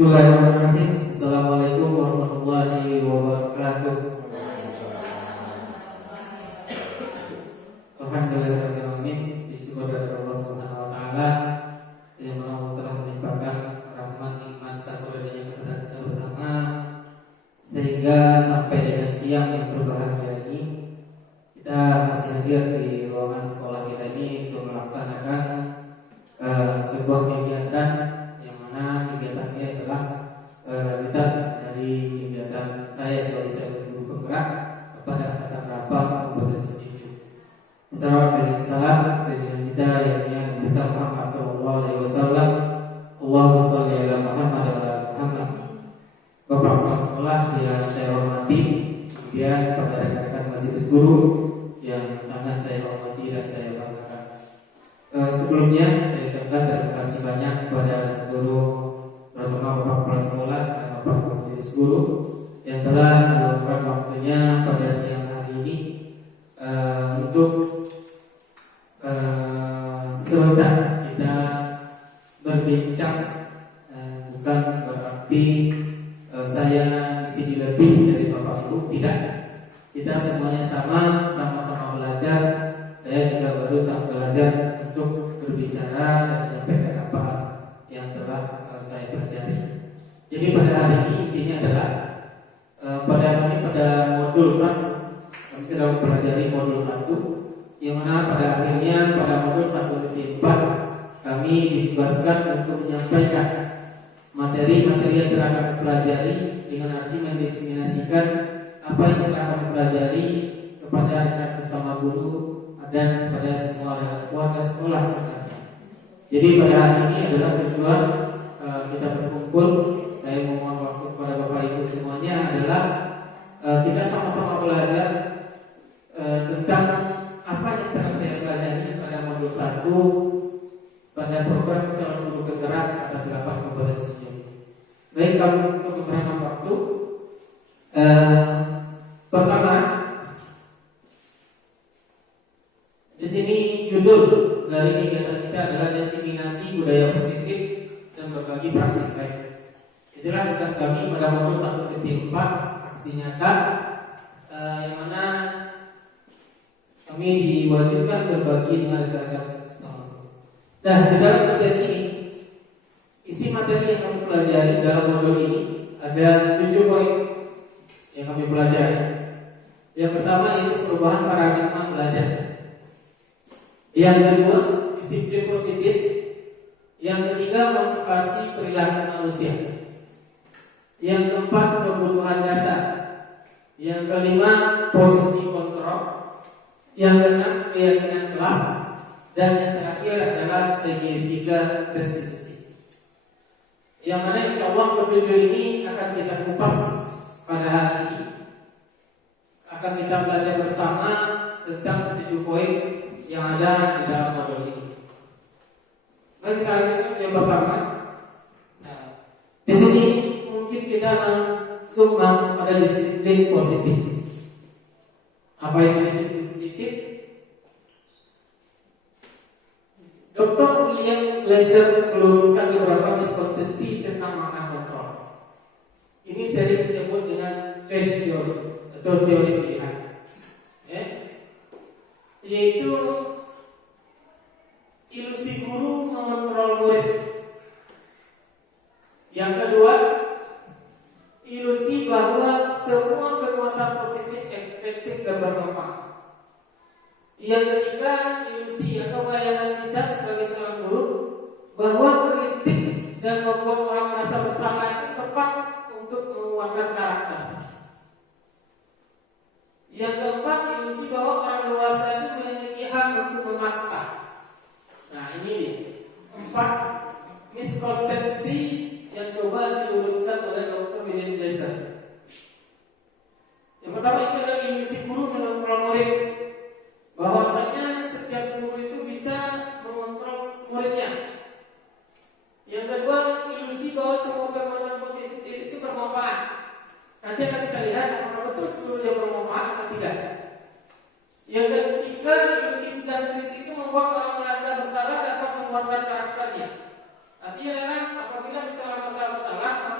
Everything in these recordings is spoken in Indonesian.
Bismillahirrahmanirrahim. Assalamualaikum warahmatullahi wabarakatuh. Alhamdulillahirrahmanirrahim. Disyukur dari Allah Subhanahu wa taala yang Allah telah melimpahkan rahmat, nikmat, serta karunia kepada kita bersama sehingga sampai dengan siang yang berbahagia ini kita masih hadir di ruangan sekolah kita ini untuk melaksanakan sebuah kegiatan yang mana kegiatan ini adalah lanjutan dari kegiatan saya sebagai guru penggerak kepada angkatan rapal Kabupaten Sejitu. Salam dan salam dengan kita yang besar Muhammad Sallallahu Alaihi Wasallam. Allahumma sholli ala Muhammad wa ala Muhammad. Bapak kepala sekolah yang saya hormati, kemudian pada rekan-rekan majelis guru yang sangat saya hormati dan saya banggakan. Sebelumnya saya ucapkan terima kasih banyak kepada seluruh terutama Bapak kepala sekolah dan Bapak majelis guru yang telah meluangkan waktunya pada siang hari ini untuk sebentar kita berbincang, bukan berarti saya di sini lebih dari Bapak Ibu, tidak. Kita semuanya sama-sama belajar. Saya juga berusaha belajar untuk berbicara dan menyampaikan apa yang telah saya pelajari. Jadi pada hari ini intinya adalah pada modul 1 kami sedang mempelajari modul 1, yang mana pada akhirnya pada modul 1.4 kami ditugaskan untuk menyampaikan materi-materi yang telah kami pelajari dengan arti mendiseminasikan apa yang telah kami pelajari kepada rekan sesama guru dan kepada semua warga sekolah sebenarnya. Jadi pada hari ini adalah tujuan kita berkumpul. Saya mohon waktu kepada Bapak Ibu semuanya adalah kita sama-sama belajar tentang apa yang telah saya pelajari pada modul 1 pada program calon guru penggerak angkatan 8 Kabupaten Sejitu. Baik, kalau untuk beberapa waktu pertama, di sini judul dari kegiatan kita adalah diseminasi budaya positif dan berbagi praktik baik. Itulah tugas kami pada modul 1.4 aksi nyata, yang mana kami diwajibkan berbagi dengan rekan-rekan sesama. Nah, di dalam materi ini, isi materi yang kami pelajari dalam modul ini ada 7 poin yang kami pelajari. Yang pertama yaitu perubahan paradigma belajar. Yang kedua, disiplin positif. Yang ketiga, motivasi perilaku manusia. Yang keempat, kebutuhan dasar. Yang kelima, posisi kontrol. Yang keenam, keyakinan kelas. Dan yang terakhir adalah segitiga restitusi. Yang mana insya Allah ketujuh ini akan kita kupas pada hari ini. Akan kita belajar bersama tentang 7 poin yang ada di dalam modul ini. Baik, kita lanjut yang pertama. Nah, di sini mungkin kita langsung masuk pada disiplin positif. Apa itu disiplin positif? Dr. William Glasser meluruskan beberapa miskonsepsi tentang makna kontrol. Ini sering disebut dengan choice theory atau teori pilihan, yaitu ilusi guru mengontrol murid. Yang kedua, ilusi bahwa semua kekuatan positif efektif dan bermanfaat. Yang ketiga, ilusi atau bayangan kita sebagai seorang guru bahwa kritik dan membuat orang merasa bersalah itu tepat untuk menguatkan karakter. Yang keempat, ilusi bahwa orang dewasa itu memiliki hak untuk memaksa. Nah, ini 4 miskonsepsi yang coba diluruskan oleh Dr. William Glasser. Yang pertama itu adalah ilusi guru mengontrol murid, bahwasanya setiap guru itu bisa mengontrol muridnya. Yang kedua, ilusi bahwa semua kekuatan positif itu bermanfaat. Nanti akan kita lihat apakah betul seluruhnya bermanfaat atau tidak. Yang ketiga, ilusi dan kritik itu membuat orang merasa bersalah dan menguatkan karakternya. Artinya adalah apabila seseorang merasa bersalah, maka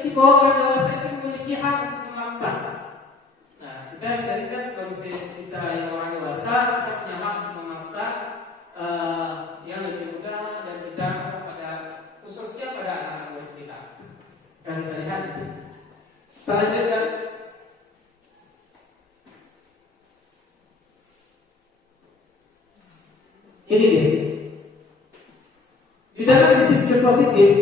definisi bahwa orang dewasa itu memiliki hak untuk memaksa. Nah, kita sering sebagai kita yang orang dewasa kita punya hak untuk memaksa yang lebih muda dan kita pada khususnya pada anak-anak murid kita. Kan kita lihat itu. Selanjutnya, ini dia. Di dalam disiplin positif,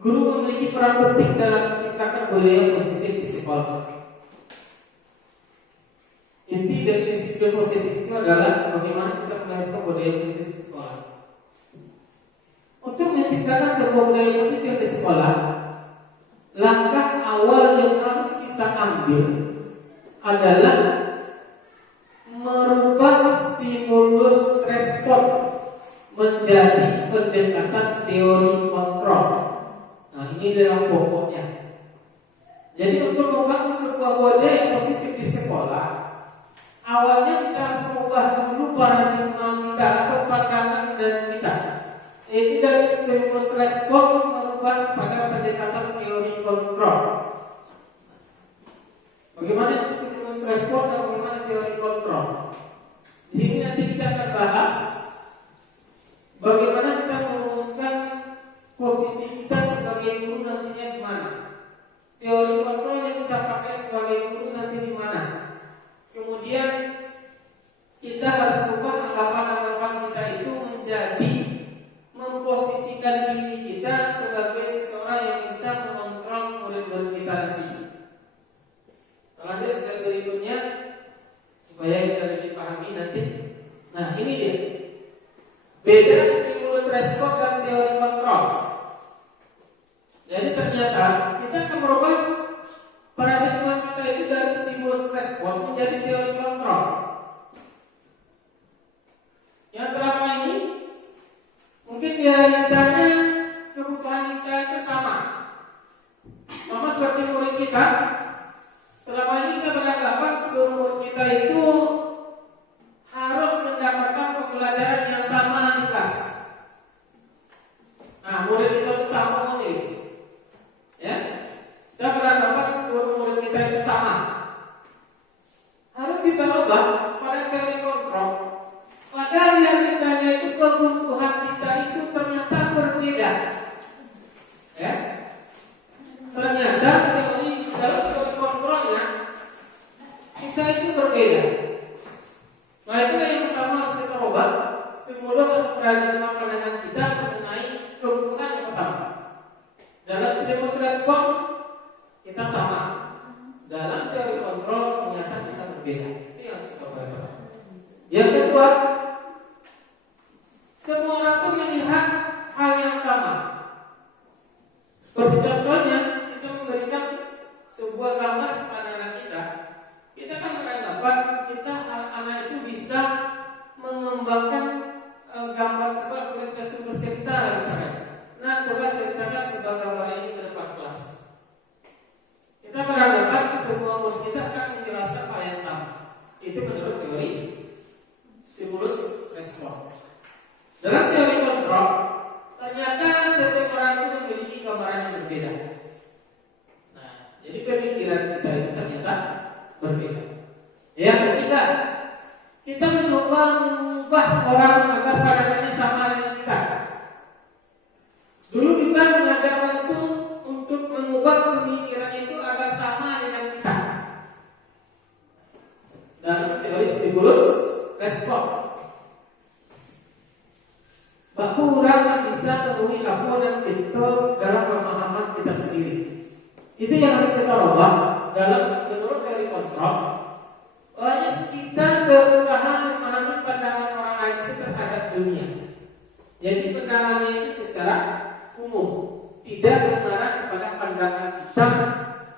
guru memiliki peran penting dalam menciptakan budaya positif di sekolah. Inti dari disiplin positif itu adalah bagaimana kita melahirkan budaya positif di sekolah. Untuk menciptakan sebuah budaya positif di sekolah, langkah awal yang harus kita ambil adalah merubah stimulus respon menjadi pendekatan teori kontrol. Nah, ini dalam pokoknya. Jadi untuk membangun sebuah budaya positif di sekolah, awalnya kita harus mengubah dulu paradigma kita atau pandangan dan kita. Yaitu dari stimulus respon merubah pada pendekatan teori kontrol. Bagaimana stimulus respon dan bagaimana teori kontrol? Di sini nanti kita akan bahas bagaimana kita merumuskan posisi kita sebagai guru nantinya di mana. Teori kontrol yang kita pakai sebagai guru nanti di mana. Kemudian kita harus ubah anggapan-anggapan kita itu menjadi memposisikan diri kita sebagai seseorang yang bisa mengontrol murid-murid kita nanti. Lanjut slide berikutnya supaya kita lebih pahami nanti. Nah, ini dia. Beda stimulus respon dan teori kontrol. Jadi ternyata kita akan merubah paradigma kita itu dari stimulus respon menjadi teori kontrol. Yang selama ini mungkin realitanya kebutuhan kita itu sama seperti murid kita. Selama ini kita beranggapan seluruh murid kita itu harus mendapatkan pembelajaran yang sama di kelas. Nah, murid kita itu sama ini, ya. Kita beranggapan seluruh murid kita itu sama. Harus kita ubah pada teori kontrol. Pada realitanya itu kebutuhan kita itu ternyata berbeda, ya. Ternyata dalam teori kontrolnya kita itu berbeda. Nah, itulah yang pertama harus kita ubah stimulus atau paradigma pandangan kita mengenai kebutuhan yang pertama. Dalam stimulus respon kita sama. Dalam teori kontrol ternyata kita berbeda. Itu yang harus kita ubah. Yang kedua, semua orang itu melihat hal yang sama. Seperti contohnya, kita memberikan sebuah gambar kepada anak kita. Kita kan beranggapan kita anak itu bisa mengembangkan gambar seperti kita suruh bercerita misalnya. Nah, coba ceritakan sebuah gambar ini ke depan kelas. Kita beranggapan semua murid kita akan menjelaskan hal yang sama. Itu menurut teori stimulus respon. Dalam teori kontrol, ternyata setiap orang itu memiliki gambaran yang berbeda. Nah, jadi pemikiran kita itu ternyata berbeda. Yang ketiga, kita mencoba mengubah orang agar pandangannya sama dengan kita. Dulu kita mengajar orang itu untuk mengubah pemikiran itu agar sama dengan kita. Dalam teori stimulus respon. Baku orang bisa memenuhi aku dan fitur dalam pemahaman kita sendiri. Itu yang harus kita ubah dalam menurut teori kontrol. Olehnya kita berusaha memahami pandangan orang lain itu terhadap dunia. Jadi pandangannya itu secara umum, tidak mengarah kepada pandangan kita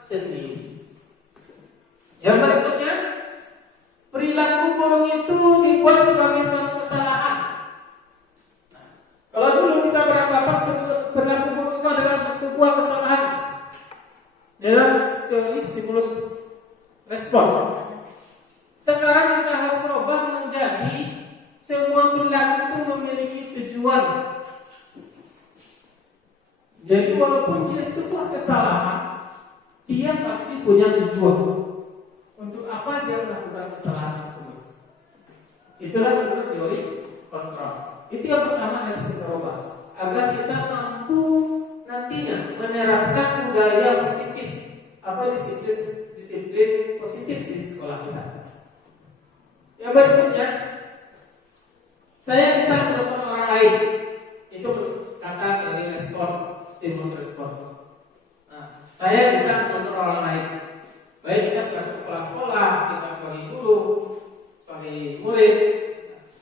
sendiri. Yang berikutnya, perilaku burung itu dibuat sebagai suatu kesalahan. Kalau dulu kita beranggapan perilaku burung itu adalah sebuah kesalahan dalam teori stimulus respon. Sekarang kita harus ubah menjadi semua perilaku itu memiliki tujuan. Jadi walaupun punya sebuah kesalahan, dia pasti punya tujuan. Untuk apa dia melakukan kesalahan tersebut? Itulah menurut teori kontrol. Itu yang pertama harus kita ubah agar kita mampu nantinya menerapkan budaya positif atau disiplin positif di sekolah kita. Yang berikutnya, saya bisa menonton orang lain. Itu kata dari respon, stimulus respon. Nah, saya bisa menonton orang lain. Baik kita sebagai kepala sekolah, kita sebagai guru, sebagai murid,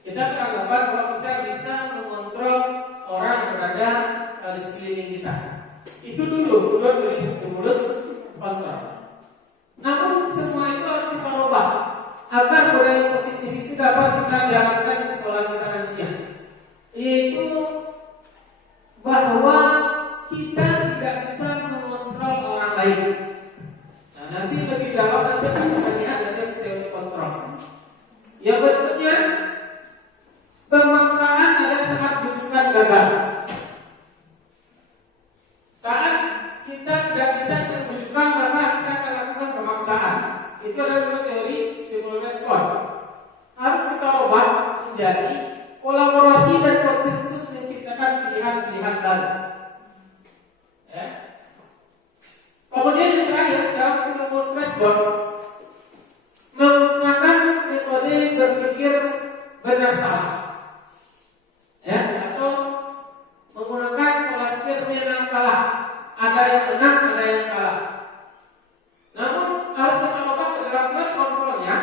kita beranggapan bahwa kita bisa mengontrol orang yang berada di sekeliling kita. Itu dulu dari stimulus kontrol. Namun semua itu harus kita ubah agar budaya positif itu dapat kita jalankan di sekolah kita nantinya. Yaitu bahwa kita tidak bisa mengontrol orang lain. Nah, nanti lebih dalam nanti akan kita lihat dari teori kontrol. Yang berikutnya, pemaksaan ada saat bujukan gagal. Saat kita tidak bisa membujukan, maka kita akan lakukan pemaksaan. Itu adalah teori stimulus respon. Harus kita ubah menjadi kolaborasi dan konsensus menciptakan pilihan-pilihan baru. Ya. Kemudian yang terakhir dalam stimulus respon, menggunakan metode berpikir benar salah. Ya, atau menggunakan pola pikir menang kalah. Ada yang menang, ada yang kalah. Namun harus kita lakukan dilakukan kontrolnya.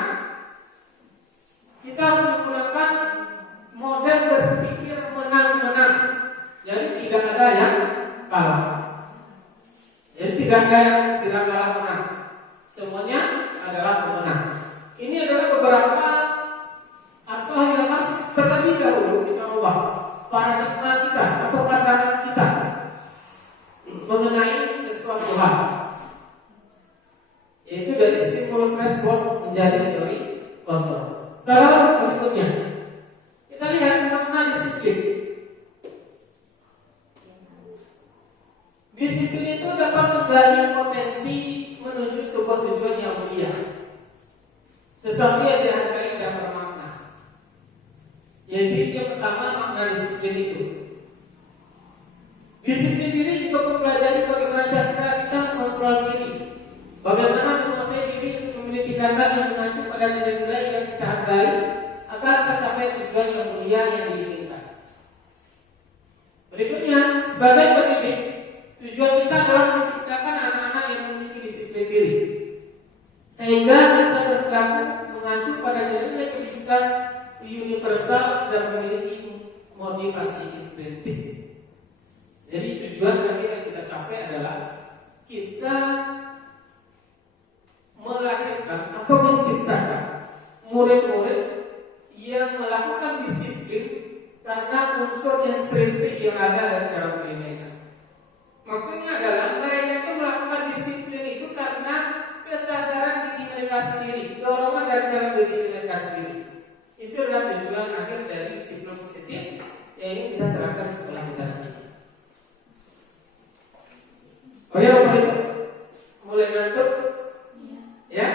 Kita harus menggunakan model berpikir menang-menang. Jadi tidak ada yang kalah. Jadi tidak ada yang istilah kalah menang. Semuanya adalah pemenang. Ini adalah beberapa atau yang harus terlebih dahulu kita ubah paradigma kita atau pandangan kita mengenai sesuatu hal, yaitu dari stimulus respon menjadi teori kontrol. Kalau berikutnya kita lihat makna disiplin. Disiplin itu dapat menggali potensi menuju sebuah tujuan yang mulia, sesuatu yang dihargai dan bermakna. Jadi yang pertama makna disiplin itu. Disiplin diri juga mempelajari bagaimana cara kita mengontrol diri, bagaimana menguasai diri untuk memilih tindakan yang mengacu pada nilai-nilai yang kita hargai agar tercapai tujuan yang mulia yang diinginkan. Berikutnya, sebagai pendidik, tujuan kita adalah menciptakan anak-anak yang memiliki disiplin diri, sehingga bisa berperilaku mengacu pada nilai-nilai pendidikan universal dan memiliki motivasi intrinsik. Jadi tujuan akhir yang kita capai adalah kita melahirkan atau menciptakan murid-murid yang melakukan disiplin karena unsur intrinsik yang ada dalam diri mereka. Maksudnya adalah mereka itu melakukan disiplin itu karena kesadaran diri mereka sendiri, dorongan dari dalam diri mereka sendiri. Itu adalah tujuan akhir dari disiplin positif yang ingin kita terapkan di sekolah kita nanti. Oh ya, Bapak Ibu, mulai ngantuk? Ya,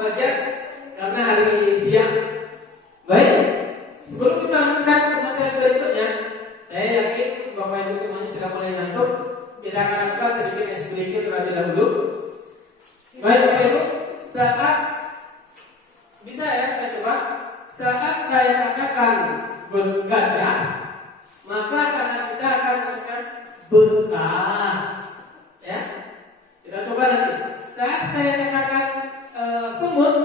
wajar karena hari siang. Baik, sebelum kita lanjutkan ke materi berikutnya, saya yakin Bapak Ibu semuanya sudah mulai ngantuk. Kita akan lakukan sedikit eksplisit terlebih dahulu. Baik, Bapak Ibu, saat bisa ya kita coba. Saat saya katakan gajah, maka tangan kita akan menunjukkan besar. Ya, kita coba nanti. Saat saya katakan semut,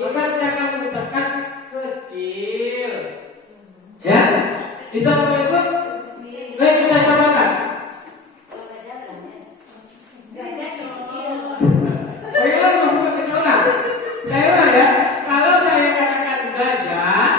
maka kita akan mengucapkan kecil. Ya, bisa Bapak Ibu? Baik, kita cobakan. Bagaimana membuka kita orang? Saya ulang ya. Kalau saya katakan gajah,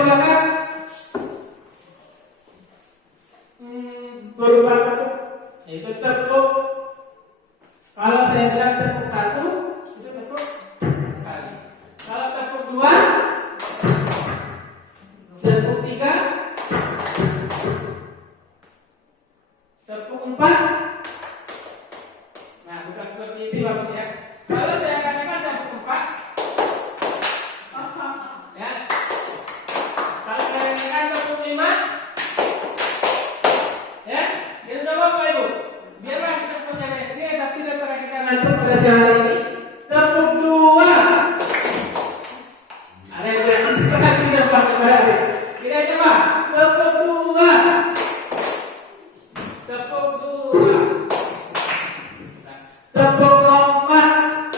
sekolahkan berupa tepuk, yaitu tepuk. Kalau saya bilang tepuk 1, itu tepuk sekali. Kalau tepuk 2, tepuk 3, tepuk 4. Nah, bukan seperti itu bagus ya. Kalau saya katakan tepuk 4, ya. Kalau saya katakan tepuk 5, ya. Kita coba Bapak Ibu. Biarlah kita seperti anak SD, tapi daripada kita ngantuk pada siang hari ini, tepuk 2. Ada yang berantisipasi depan kepada adik. Kita coba tepuk 2. Tepuk 2. Tepuk 4.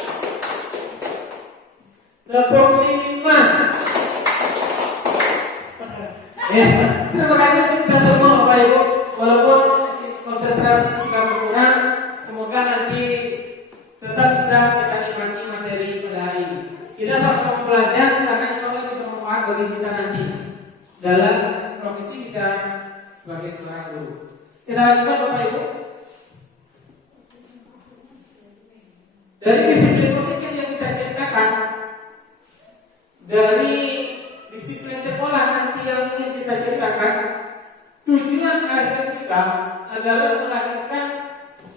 Tepuk 5. Terima kasih untuk kita semua Bapak Ibu. Walaupun konsentrasi sudah berkurang, semoga nanti tetap bisa kita nikmati materi pada hari ini. Kita sama-sama belajar karena insya Allah itu bermanfaat bagi kita nanti dalam profesi kita sebagai seorang guru. Kita lanjutkan Bapak Ibu. Dari disiplin positif yang kita ceritakan, dari disiplin sekolah nanti yang ingin kita ceritakan, tujuan akhir kita adalah melahirkan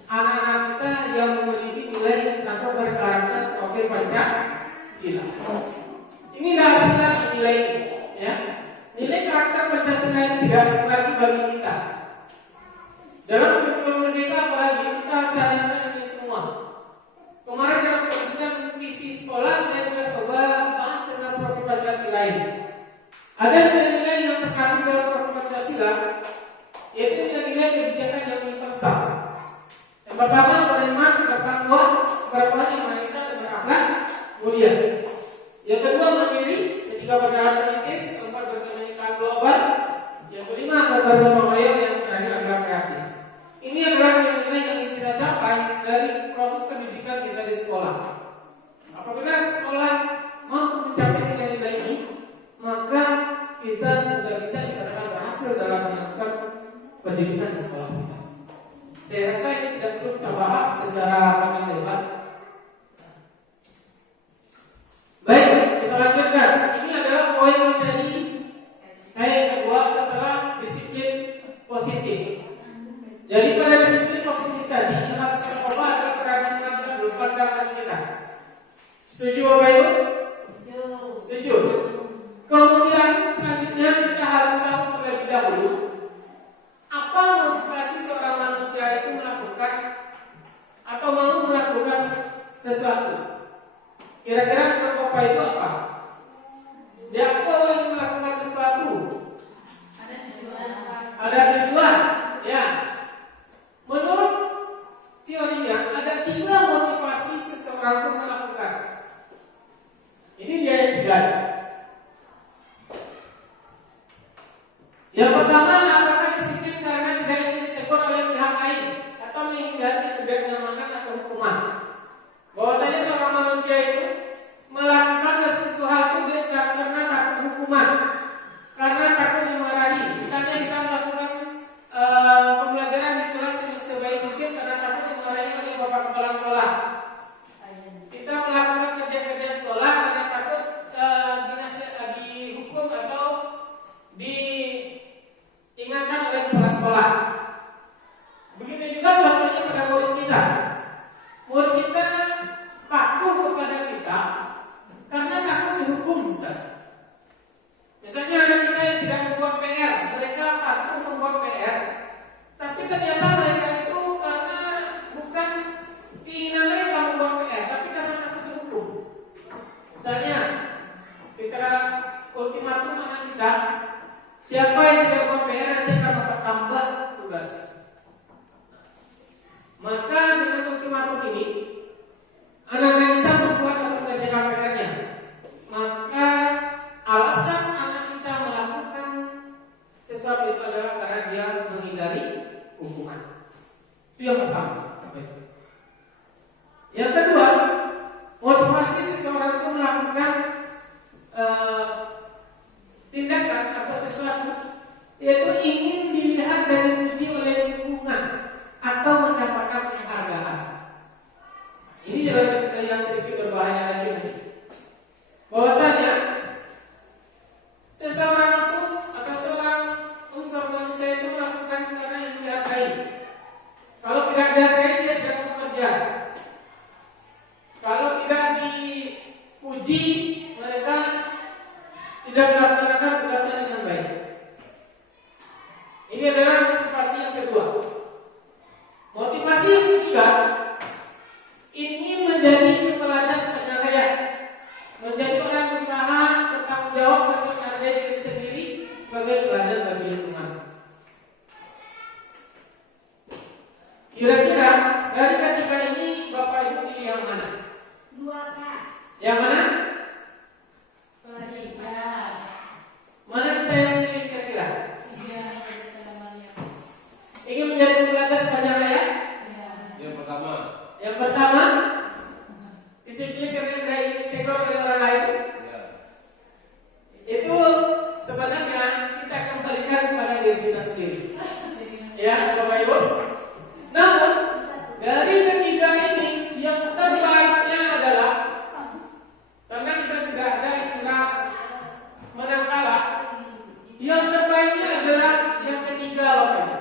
anak-anak kita yang memiliki nilai atau berkarakter profil Pancasila. Ini hasilnya nilai ini, ya. Nilai karakter Pancasila yang tidak asing lagi bagi kita. Dalam kurikulum merdeka apalagi kita harus hadirkan ini semua. Kemarin dalam pendidikan visi sekolah kita juga coba bahas tentang profil Pancasila ini. Ada nilai-nilai yang terkandung dalam profil Pancasila, yaitu nilai-nilai kebijakan yang universal. Yang pertama, beriman, bertakwa, beragama yang maha esa dan berakhlak mulia. Yang kedua, mandiri, ketiga berjalan perintis, keempat berkembang global, yang kelima bergotong royong, yang terakhir adalah kreatif. Ini adalah nilai-nilai yang ingin kita capai dari proses pendidikan kita di sekolah. Apabila sekolah mampu mencapai nilai-nilai ini, maka kita sudah bisa dikatakan berhasil dalam melakukan pendidikan di sekolah kita. Saya rasa ini tidak perlu kita bahas secara panjang lebar. Baik, kita lanjutkan. Ini adalah poin materi saya yang kedua setelah disiplin positif. Jadi pada disiplin positif tadi, yang harus kita coba adalah perhatikan kita belum pandangan kita. Setuju Bapak Ibu? Setuju. Kemudian selanjutnya kita harus tahu terlebih dahulu apa motivasi seorang manusia itu melakukan atau mau melakukan sesuatu. Kira-kira menurut Bapak Ibu apa? Dia mau melakukan sesuatu. Ada tujuan. Ya. Menurut teorinya ada 3 motivasi seseorang itu melakukan. Ini dia yang 3. Yang pertama, apakah disiplin karena tidak ingin ditegur oleh pihak lain atau menghindari ketidaknyamanan atau hukuman? Bahwasanya seorang manusia itu melakukan sesuatu hal itu dia karena takut hukuman, karena takut dimarahi. Misalnya kita melakukan pembelajaran di kelas dengan sebaik mungkin karena takut dimarahi oleh bapak kepala sekolah. Kita melakukan kerja-kerja sekolah karena takut dihukum atau diingatkan oleh kepala sekolah. Begitu juga contohnya pada murid kita. Murid kita patuh kepada kita karena takut dihukum misalnya. Misalnya anak kita yang tidak membuat PR, mereka patuh membuat PR, tapi ternyata mereka itu karena bukan keinginan mereka membuat PR, tapi karena takut dihukum. Misalnya kita ultimatum anak kita, siapa yang tidak membuat PR nanti akan dapat tambah tugasnya. Maka dengan ultimatum ini, anak-anak kita membuat atau mengerjakan PR-nya. Maka alasan anak kita melakukan sesuatu itu adalah karena dia menghindari hukuman. Itu yang pertama. Yang kedua, motivasi seseorang itu melakukan tindakan Ini adalah motivasi yang kedua. Motivasi yang ketiga, ingin menjadi pelajar sepanjang hayat, menjadi orang usaha bertanggung jawab serta menghargai diri sendiri sebagai teladan bagi lingkungan. Kira-kira dari ketiga ini Bapak Ibu pilih yang mana? Dua, Pak. Yang mana? Ketiga. Mana kita yang pilih kira-kira? Tiga. Ingin menjadi pelajar sepanjang hayat? Ya. Yang pertama, disiplin karena ingin ditegur oleh orang lain. Ya. Itu sebenarnya kita kembalikan kepada diri kita sendiri. Ya, Bapak Ibu. Namun dari ketiga ini yang terbaiknya adalah, karena kita tidak ada istilah menang kalah, yang terbaiknya adalah yang ketiga, Bapak Ibu.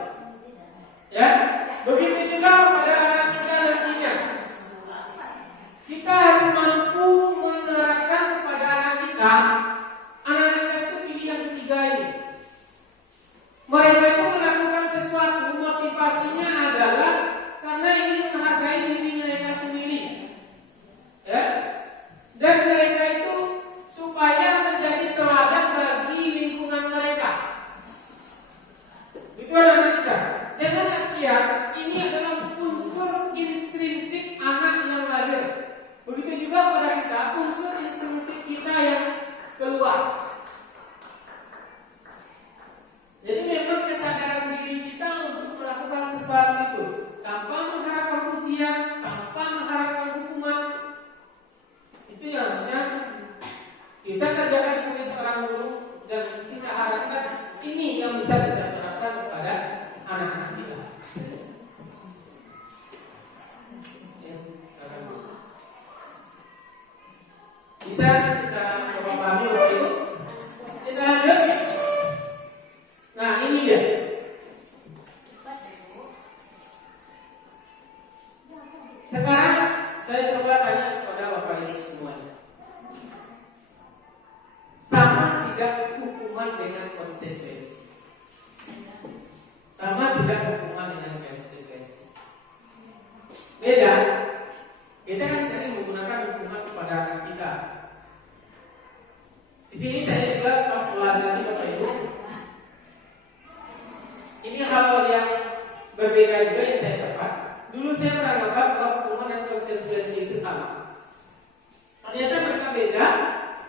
Ya, begitu juga kepada anak kita nantinya. Kita harus mampu menerapkan kepada anak kita itu pilih yang ketiga ini. Mereka itu melakukan sesuatu, motivasinya adalah karena ingin menghargai diri mereka sendiri, ya. Dan mereka itu supaya menjadi teladan bagi lingkungan mereka. Itu adalah kita. Dengan artian ini adalah unsur intrinsik anak yang lahir. Begitu juga pada kita, unsur intrinsik kita yang keluar. Jadi memang kesadaran diri kita untuk melakukan sesuatu itu tanpa mengharapkan pujian, tanpa mengharapkan hukuman. Itu yang kita kerjakan sebagai seorang guru, dan kita harapkan ini yang bisa kita terapkan kepada anak-anak kita. Bisa kita coba pahami waktu itu. Kita lanjut. Nah, ini dia. Sekarang saya coba tanya kepada Bapak Ibu semuanya. Sama tidak hukuman dengan konsekuensi? Sama tidak hukuman dengan konsekuensi? Beda. Kita kan sering menggunakan hukuman kepada anak kita. Di sini saya juga pas belajar nih Bapak Ibu. Ini hal yang berbeda juga yang saya dapat. Dulu saya pernah dapat bahwa hukuman dan konsekuensi itu sama. Ternyata mereka beda.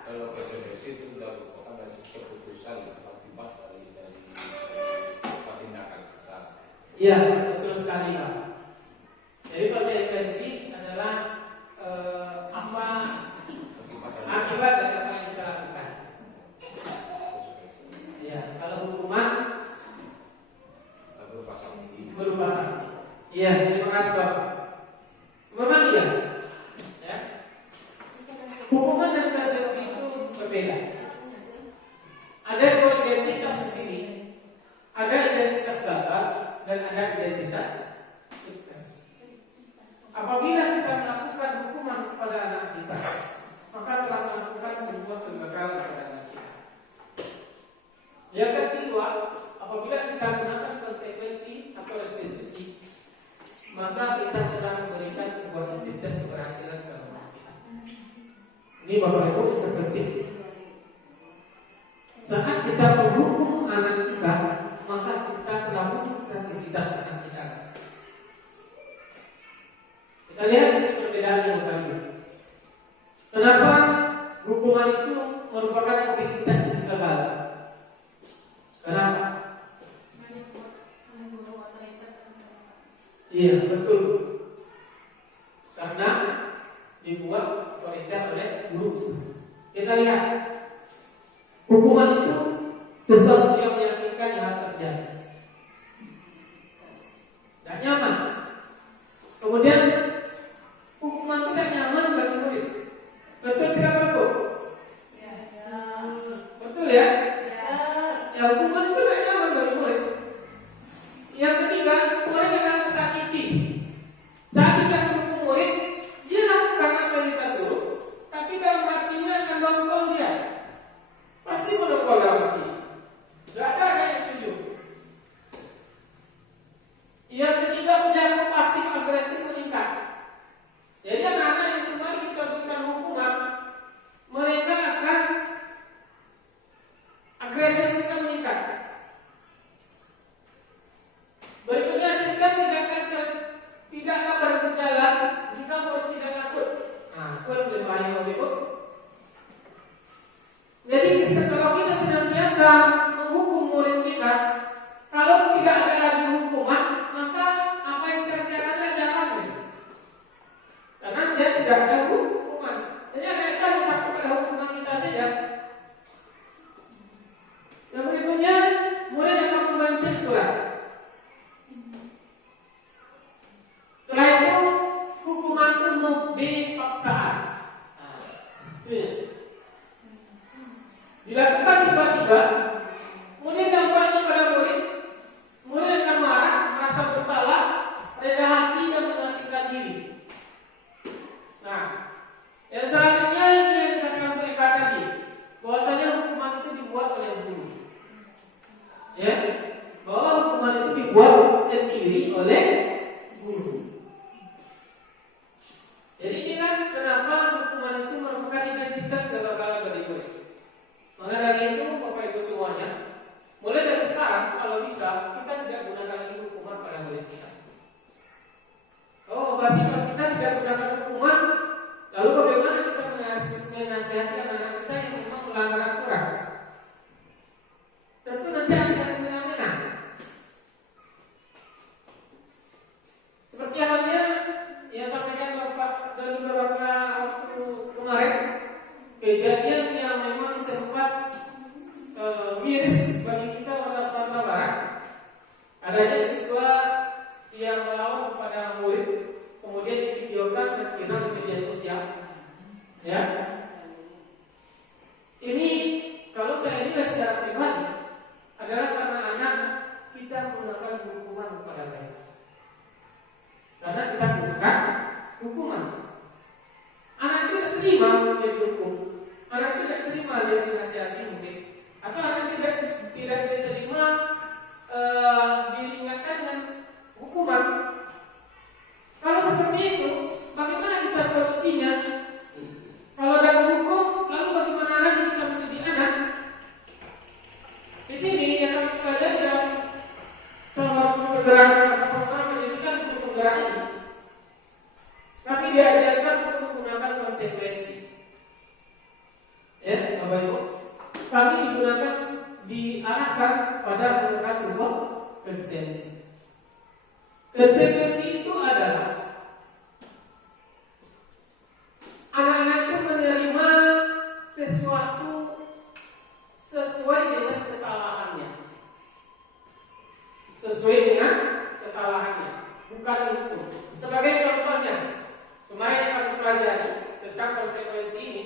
Kalau konsekuensi itu sudah merupakan dari keputusan akibat dari tindakan kita. Iya, betul sekali Pak. Jadi konsekuensi adalah akibat dari apa yang kita lakukan. Ya, kalau hukuman berupa sanksi. Iya, terima kasih Bapak. Memang iya. Ya. Hukuman dan sanksi itu berbeda. Ada dua identitas di sini. Ada identitas gagal dan ada identitas sukses. Apabila kita melakukan hukuman kepada anak kita, maka telah melakukan sebuah kegagalan kepada anak kita. Yang kedua, apabila kita gunakan konsekuensi atau restitusi, maka kita telah memberikan sebuah identitas keberhasilan kepada anak kita. Ini Bapak Ibu yang terpenting. Saat kita menghukum anak kita, maka kita telah menghukum kreativitas anak kita. Kita lihat perbedaan yang berbeda. Kenapa hukuman itu merupakan aktivitas yang gagal? Kenapa? Iya, betul. Karena dibuat otoriter oleh guru. Kita lihat hukuman itu sesuatu yang meyakinkan yang harus terjadi. Tidak nyaman. Kemudian hukuman tidak nyaman bagi murid. Betul tidak betul? Betul ya? Ya, hukuman itu tidak nyaman bagi murid. Yang ketiga, murid akan tersakiti. Saat kita menghukum murid, dia lakukan apa yang kita suruh, tapi dalam hatinya akan dongkol dia. Pasti mendongkol dalam hati. Tidak ada yang setuju. ya, bahwa hukuman itu dibuat sendiri oleh guru. Jadi inilah kenapa hukuman itu merupakan identitas dalam kalangan murid. Maka dari itu Bapak Ibu semuanya, mulai dari sekarang kalau bisa kita tidak gunakan lagi hukuman pada murid kita. Oh, berarti kalau kita tidak gunakan hukuman, lalu bagaimana kita menasihati anak-anak kita yang memang melanggar aturan? Tentu nanti ada semena-mena. Seperti halnya yang sampaikan Bapak dan beberapa waktu kemarin, kejadian yang memang sempat miris bagi kita orang Sumatera Barat. Adanya siswa yang melawan kepada murid, kemudian divideokan dan viral di media sosial. Ya, ini kalau saya nilai secara pribadi adalah karena anak kita menggunakan hukuman kepada mereka. Karena kita gunakan hukuman. Anak itu tidak terima dia dihukum. Anak itu tidak terima dia dinasihati mungkin. Atau anak tidak diterima diringankan dengan hukuman. Kalau seperti itu, bagaimana kita solusinya? Kalau ada hukum, lalu bagaimana lagi kita mendidik anak? Di sini yang kami pelajari dalam selama program pendidikan untuk penggerak ini, kami diajarkan untuk menggunakan konsekuensi. Ya, Bapak Ibu, kami diarahkan pada menggunakan sebuah konsekuensi. Konsekuensi itu adalah anak-anak itu menerima sesuatu sesuai dengan kesalahannya. Sesuai dengan kesalahannya, bukan hukum. Sebagai contohnya, kemarin yang kami pelajari tentang konsekuensi ini.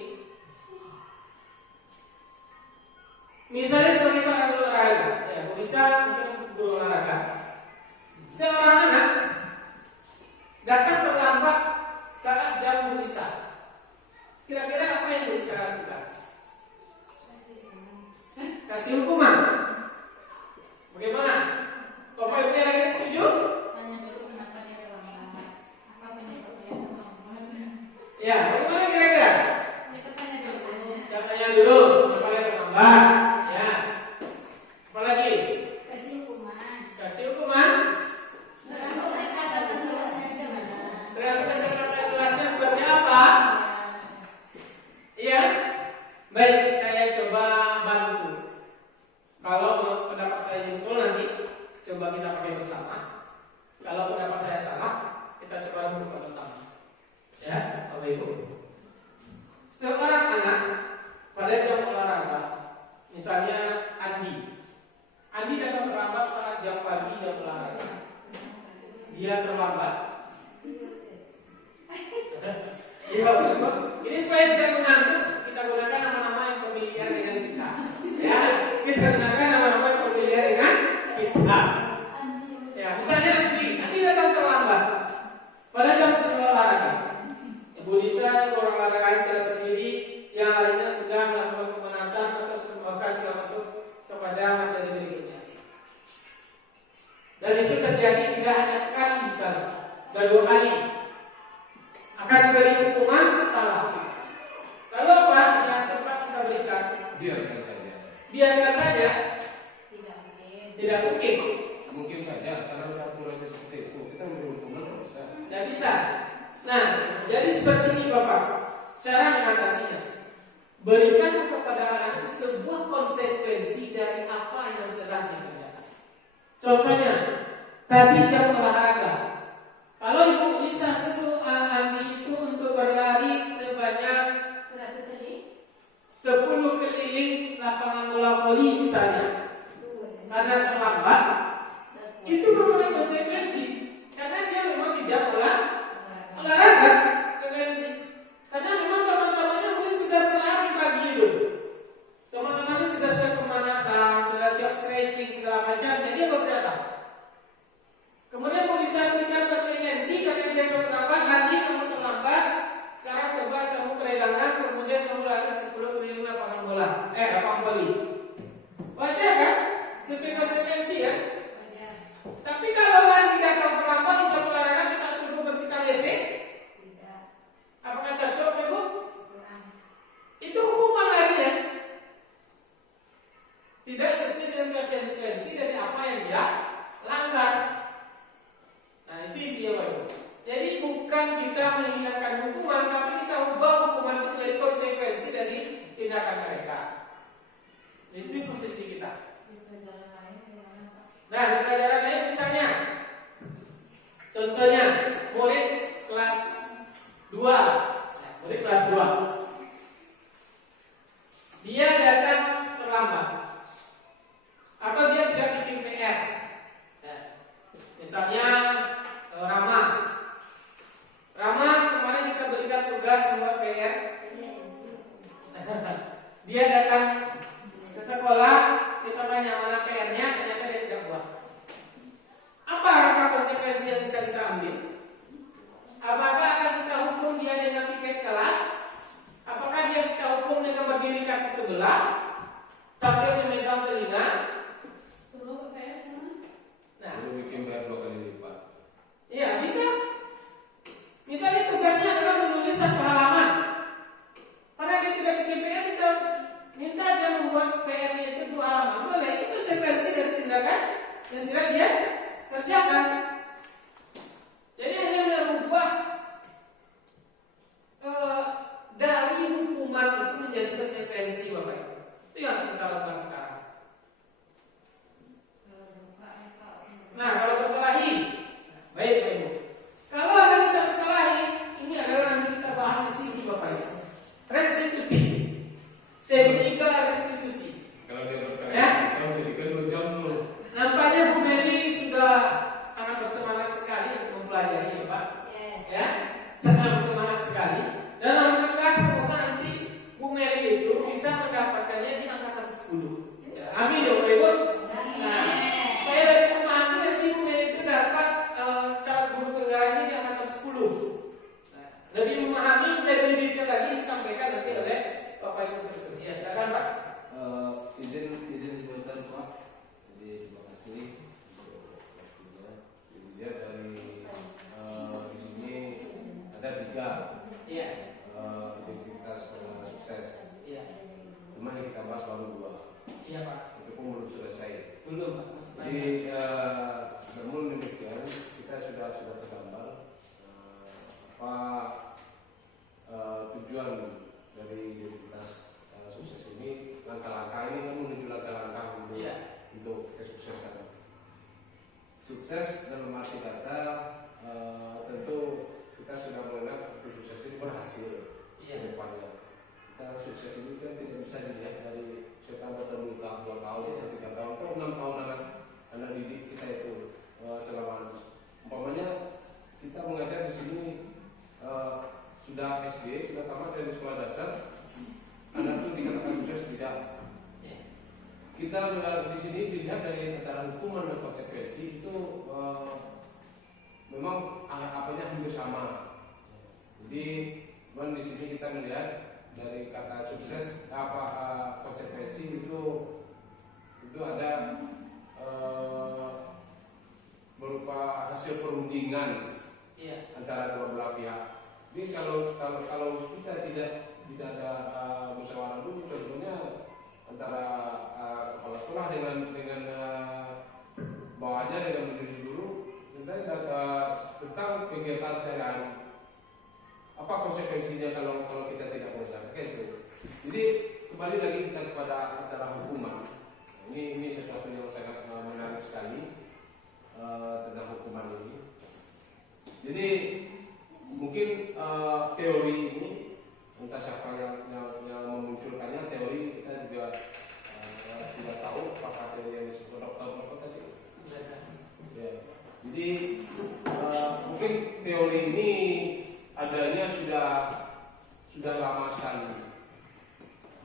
Misalnya sebagai seorang guru olahraga, ya, bisa mungkin guru olahraga. Seorang anak datang terlambat saat jam berpisah. Kira-kira apa yang bisa lakukan? Kasih hukuman. Bagaimana? Bapak Ibu yang lagi setuju? Tanya dulu kenapa dia terlambat. Apa penyebabnya terlambat? Ya, bagaimana kira-kira? Kita tanya dulu. Jangan tanya dulu kenapa dia terlambat. Ya. Apalagi? Kasih hukuman. Kasih hukuman. Tergantung kesepakatan kelasnya gimana. Tergantung kesepakatan kelasnya seperti apa? Iya. Baik, saya coba bantu. Kalau pendapat saya betul nanti coba kita pakai bersama. Kalau pendapat saya salah, kita coba rembukan bersama. Ya, Bapak Ibu. Seorang anak pada jam olahraga, misalnya Andi datang terlambat saat jam pagi jam olahraga. Dia terlambat. Iya, Bapak Ibu. Ini supaya tidak mengantuk, kita gunakan nama-nama yang familiar dengan kita. Ya, kita gunakan nama-nama yang familiar dengan kita. Ya, misalnya Andi datang terlambat pada jam 10 olahraga. Ibu Lisa, orang olahraga lain sudah berdiri, yang lainnya sudah melakukan pemanasan atau sudah masuk kepada materi berikutnya. Dan itu terjadi tidak hanya sekali misalnya, dan 2 kali. Akan diberi hukuman salah. Lalu apa yang tempat kita berikan? Biarkan saja. Biarkan saja. Tidak mungkin. Tidak mungkin. Mungkin saja karena udah aturannya seperti itu. Kita memberi hukuman nggak bisa. Tidak bisa. Nah, jadi seperti ini Bapak. Cara mengatasinya, berikan kepada anak itu sebuah konsekuensi dari apa yang telah dikerjakan. Contohnya, tadi jam olahraga. Kalau Ibu Lisa suruh Andi itu untuk berlari sebanyak 10 keliling lapangan bola voli misalnya, karena terlambat, itu merupakan konsekuensi. Karena dia memang tidak olahraga, konsekuensi. Karena memang teman-temannya mungkin sudah berlari pagi itu, teman-temannya sudah siap pemanasan, sudah siap stretching segala macamnya, dia baru datang. Kemudian bisa berikan konsekuensi karena dia terlambat, Andi kamu terlambat. Sekarang coba kamu peregangan, kemudian kamu lari 10 keliling lapangan bola, lapangan voli. Wajar kan? Sesuai konsekuensi. betul Pak. Masih Jadi banyak. namun demikian kita sudah tergambar apa tujuan dari identitas sukses ini, langkah-langkah ini kan menuju langkah-langkah Iya. untuk kesuksesan. Sukses dalam arti kata tentu kita sudah mengenal sukses ini berhasil Iya. ke depannya. Kita sukses ini kan tidak bisa dilihat dari setahun atau 2 tahun Iya. atau 3 tahun atau 6 tahun anak didik kita itu selama umpamanya kita mengajar di sini sudah SD, sudah tamat dari sekolah dasar, anak itu dikatakan sukses tidak. Iya. Kita di sini dilihat dari antara hukuman dan konsekuensi itu memang apanya hampir sama. Jadi di sini kita melihat dari kata sukses konsekuensi itu ada berupa hasil perundingan Iya. antara dua belah pihak. Jadi kalau kita tidak ada musyawarah dulu, contohnya antara kepala sekolah dengan bawahannya dengan menjadi guru, tentang kegiatan sehari-hari. Apa konsekuensinya kalau kita tidak melaksanakan itu? Jadi kembali lagi kita kepada antara hukuman. Ini sesuatu yang sangat menarik sekali tentang hukuman ini. Jadi mungkin teori ini entah siapa yang memunculkannya, teori kita juga tidak tahu apakah teori yang disebut dokter apa tadi. Ya. Jadi mungkin teori ini adanya sudah lama sekali,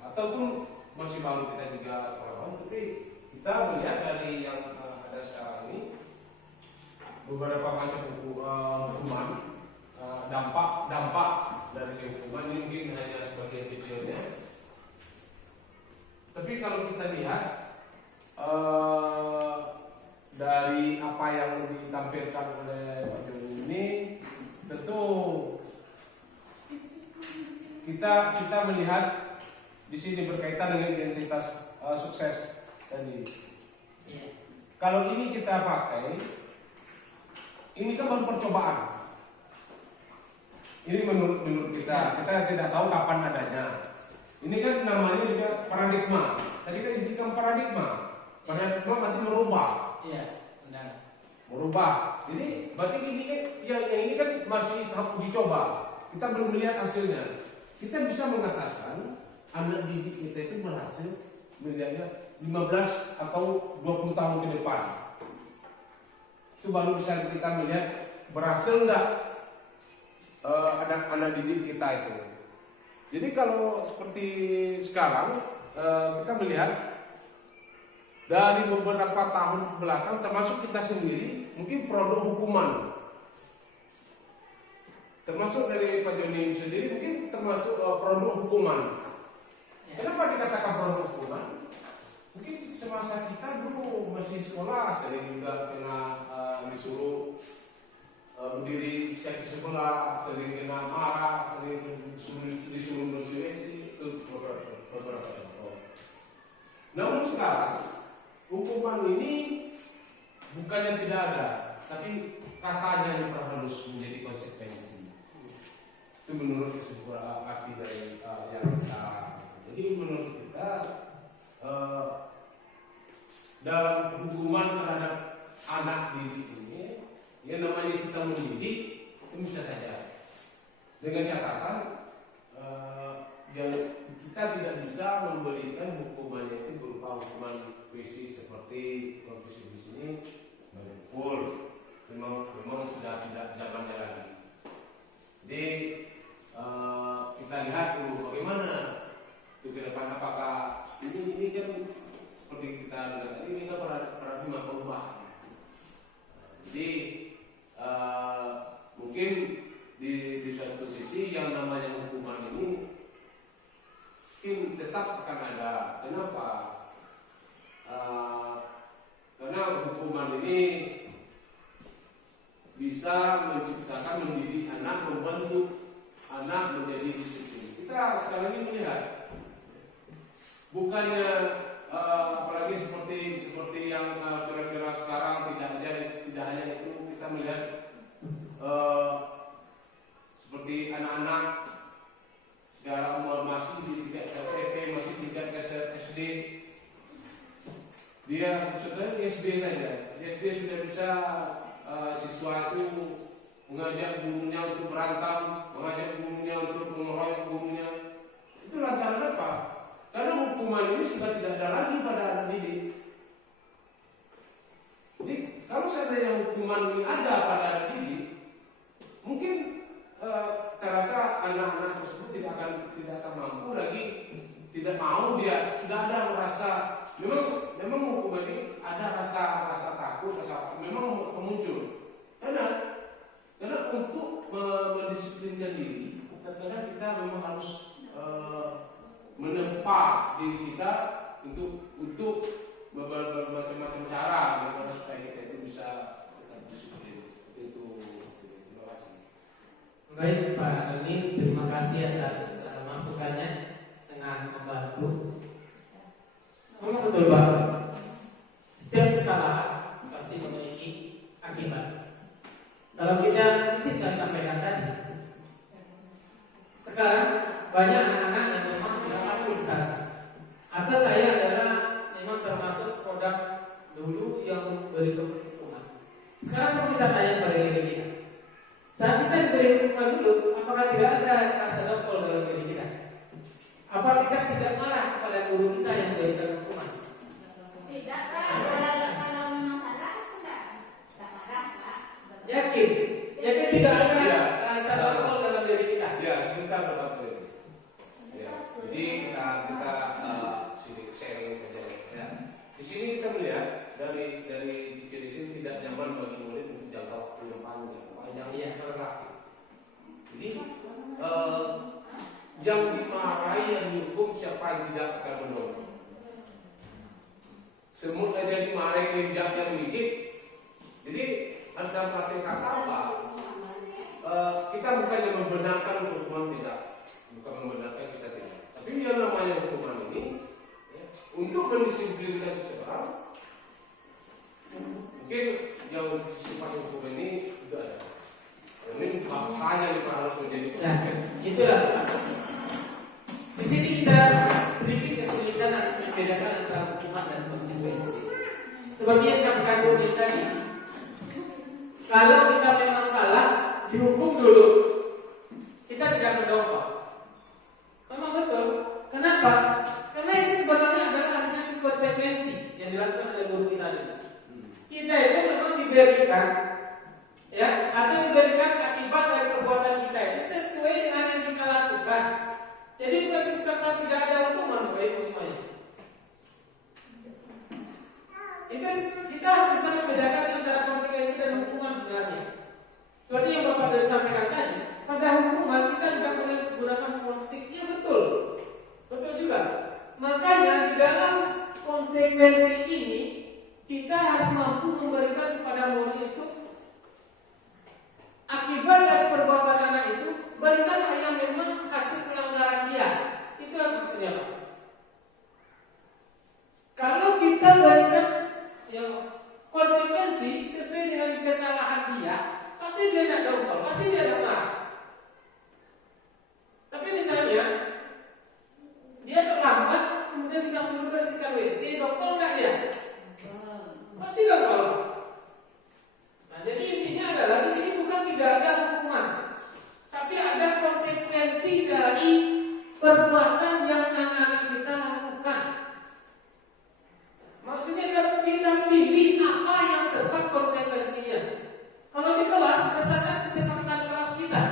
ataupun masih baru kita juga paham. Tapi kita melihat dari yang ada sekarang ini beberapa macam hukuman, dampak dari hukuman ini mungkin hanya sebagian kecilnya. Tapi kalau kita lihat dari apa yang ditampilkan oleh Pak Joni ini, tentu kita melihat di sini berkaitan dengan identitas sukses tadi. Iya. Kalau ini kita pakai, ini kan baru percobaan. Ini menurut kita tidak tahu kapan adanya. Ini kan namanya juga paradigma. Tadi kan indikan paradigma. Paradigma berarti merubah. Iya, benar. Merubah. Jadi berarti ini kan yang ini kan masih tahap uji coba. Kita belum melihat hasilnya. Kita bisa mengatakan anak didik kita itu berhasil melihatnya 15 atau 20 tahun ke depan. Itu baru bisa kita melihat berhasil enggak anak didik kita itu. Jadi kalau seperti sekarang kita melihat dari beberapa tahun belakang, termasuk kita sendiri, mungkin produk hukuman. Termasuk dari Pak Joni sendiri mungkin termasuk produk hukuman. Kenapa dikatakan produk hukuman? Mungkin semasa kita dulu masih sekolah sering juga kena disuruh berdiri siap di sekolah, sering kena marah, sering disuruh bersih itu beberapa contoh. Namun sekarang hukuman ini bukannya tidak ada, tapi katanya diperhalus menjadi konsekuensi. Itu menurut sebuah arti dari yang kita. Jadi menurut kita dalam hukuman terhadap anak didik ini, yang namanya kita mendidik itu bisa saja dengan catatan yang kita tidak bisa memberikan hukumannya itu berupa hukuman fisik seperti fisik di sini memukul, memang sudah tidak zamannya lagi. Jadi kita lihat dulu bagaimana itu ke depan, apakah ini kan seperti kita lihat tadi, ini kan paradigma perubahan. Jadi mungkin di suatu sisi yang namanya hukuman ini mungkin tetap akan ada. Kenapa? Karena hukuman ini bisa menciptakan, mendidik anak, membentuk anak menjadi disiplin. Kita sekarang ini melihat bukannya apalagi seperti yang kira-kira sekarang tidak hanya itu kita melihat seperti anak-anak segala umur masih di tingkat SMP, masih tingkat SD, dia sudah di SD saja, di SD sudah bisa siswa itu mengajak gurunya untuk berantem, mengajak gurunya untuk mengeroyok gurunya. Itu lantaran apa? Karena hukuman ini sudah tidak ada lagi pada anak didik. Jadi kalau seandainya hukuman ini ada pada anak didik, mungkin terasa anak-anak tersebut tidak akan mampu lagi, tidak mau dia, sudah ada merasa memang hukuman ini ada rasa takut, memang muncul. Karena untuk mendisiplinkan diri, terkadang kita memang harus menempa diri kita untuk bermacam-macam cara supaya kita itu bisa tetap disiplin. Itu. Terima kasih. Baik Pak Doni, terima kasih atas masukannya, sangat membantu. Memang betul Pak, setiap kesalahan pasti memiliki akibat. Kalau kita seperti saya sampaikan tadi, sekarang banyak anak-anak yang memang tidak takut sana. Atau saya adalah memang termasuk produk dulu yang beri hukuman. Sekarang kita tanya pada diri kita, saat kita diberi hukuman dulu, apakah tidak ada rasa dongkol dalam diri kita? Apa kita tidak marah kepada guru kita yang memberikan hukuman? Tidak, Pak. Kalau memang salah, tidak marah, Pak. Yakin tidak ada rasa dongkol dalam diri kita. Ya, sebentar Bapak Ibu. Ya, jadi kita sharing saja. Ya. Di sini kita melihat dari di sini tidak nyaman bagi murid untuk jangka waktu yang panjang relatif. Jadi yang dimarahi, yang dihukum siapa yang tidak akan menolong. Semut aja dimarahi lidahnya menggigit. Jadi ada kata apa? Kita bukannya membenarkan hukuman, tidak, bukan membenarkan kita tidak. Tapi yang namanya hukuman ini ya, untuk mendisiplinkan seseorang, mungkin yang sifat hukum ini juga ada. Ini bangsanya harus menjadi Nah, itulah. Di sini kita sedikit kesulitan membedakan antara hukuman dan konsekuensi. Seperti yang saya katakan tadi, kalau kita memang salah, dihukum dulu, kita tidak mendongkol. Memang betul. Kenapa? Karena itu sebenarnya adalah artinya konsekuensi yang dilakukan oleh guru kita dulu. Kita itu memang diberikan, ya, atau diberikan akibat dari perbuatan kita itu sesuai dengan yang kita lakukan. Jadi bukan kita tidak ada hukuman, Bapak Ibu semuanya. Itu kita harus bisa membedakan antara konsekuensi dan hukuman sebenarnya. Seperti yang Bapak dari sampaikan tadi, pada hukuman kita tidak boleh menggunakan konsekuensi. Betul, betul juga. Makanya di dalam konsekuensi ini kita harus mampu memberikan kepada murid itu akibat dari perbuatan anak itu, berikanlah yang memang hasil pelanggaran dia. Itu yang maksudnya Pak. Kalau kita berikan yang konsekuensi sesuai dengan kesalahan dia, pasti dia tidak dongkol, pasti dia tidak marah. Tapi misalnya dia terlambat, kemudian kita suruh bersihkan WC, dongkol nggak dia? Pasti dongkol. Nah, jadi intinya adalah di sini bukan tidak ada hukuman, tapi ada konsekuensi dari perbuatan yang anak-anak kita lakukan. Maksudnya kita pilih apa yang tepat konsekuensinya. Kalau di kelas berdasarkan kesepakatan kelas kita,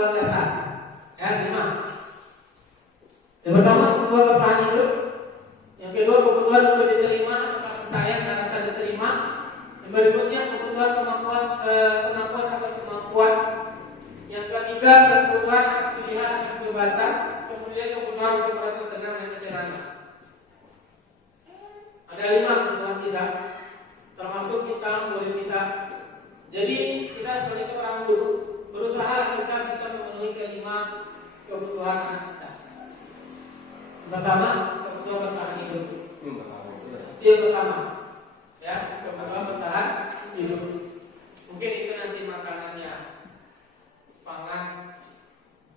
kebutuhan dasar. Ya, 5. Yang pertama kebutuhan bertahan hidup. Yang kedua kebutuhan untuk diterima atau kasih sayang dan rasa diterima. Yang berikutnya kebutuhan pengakuan atas kemampuan. Yang ketiga kebutuhan atas pilihan dan kebebasan. Kemudian kebutuhan untuk merasa senang dan kesenangan. Ada 5 kebutuhan kita, termasuk kita, murid kita. Jadi kita sebagai seorang guru berusaha kita bisa memenuhi ke-5 kebutuhan anak kita. Pertama, kebutuhan bertahan hidup. Itu yang pertama, ya, kebutuhan bertahan hidup. Mungkin itu nanti makanannya, pangan,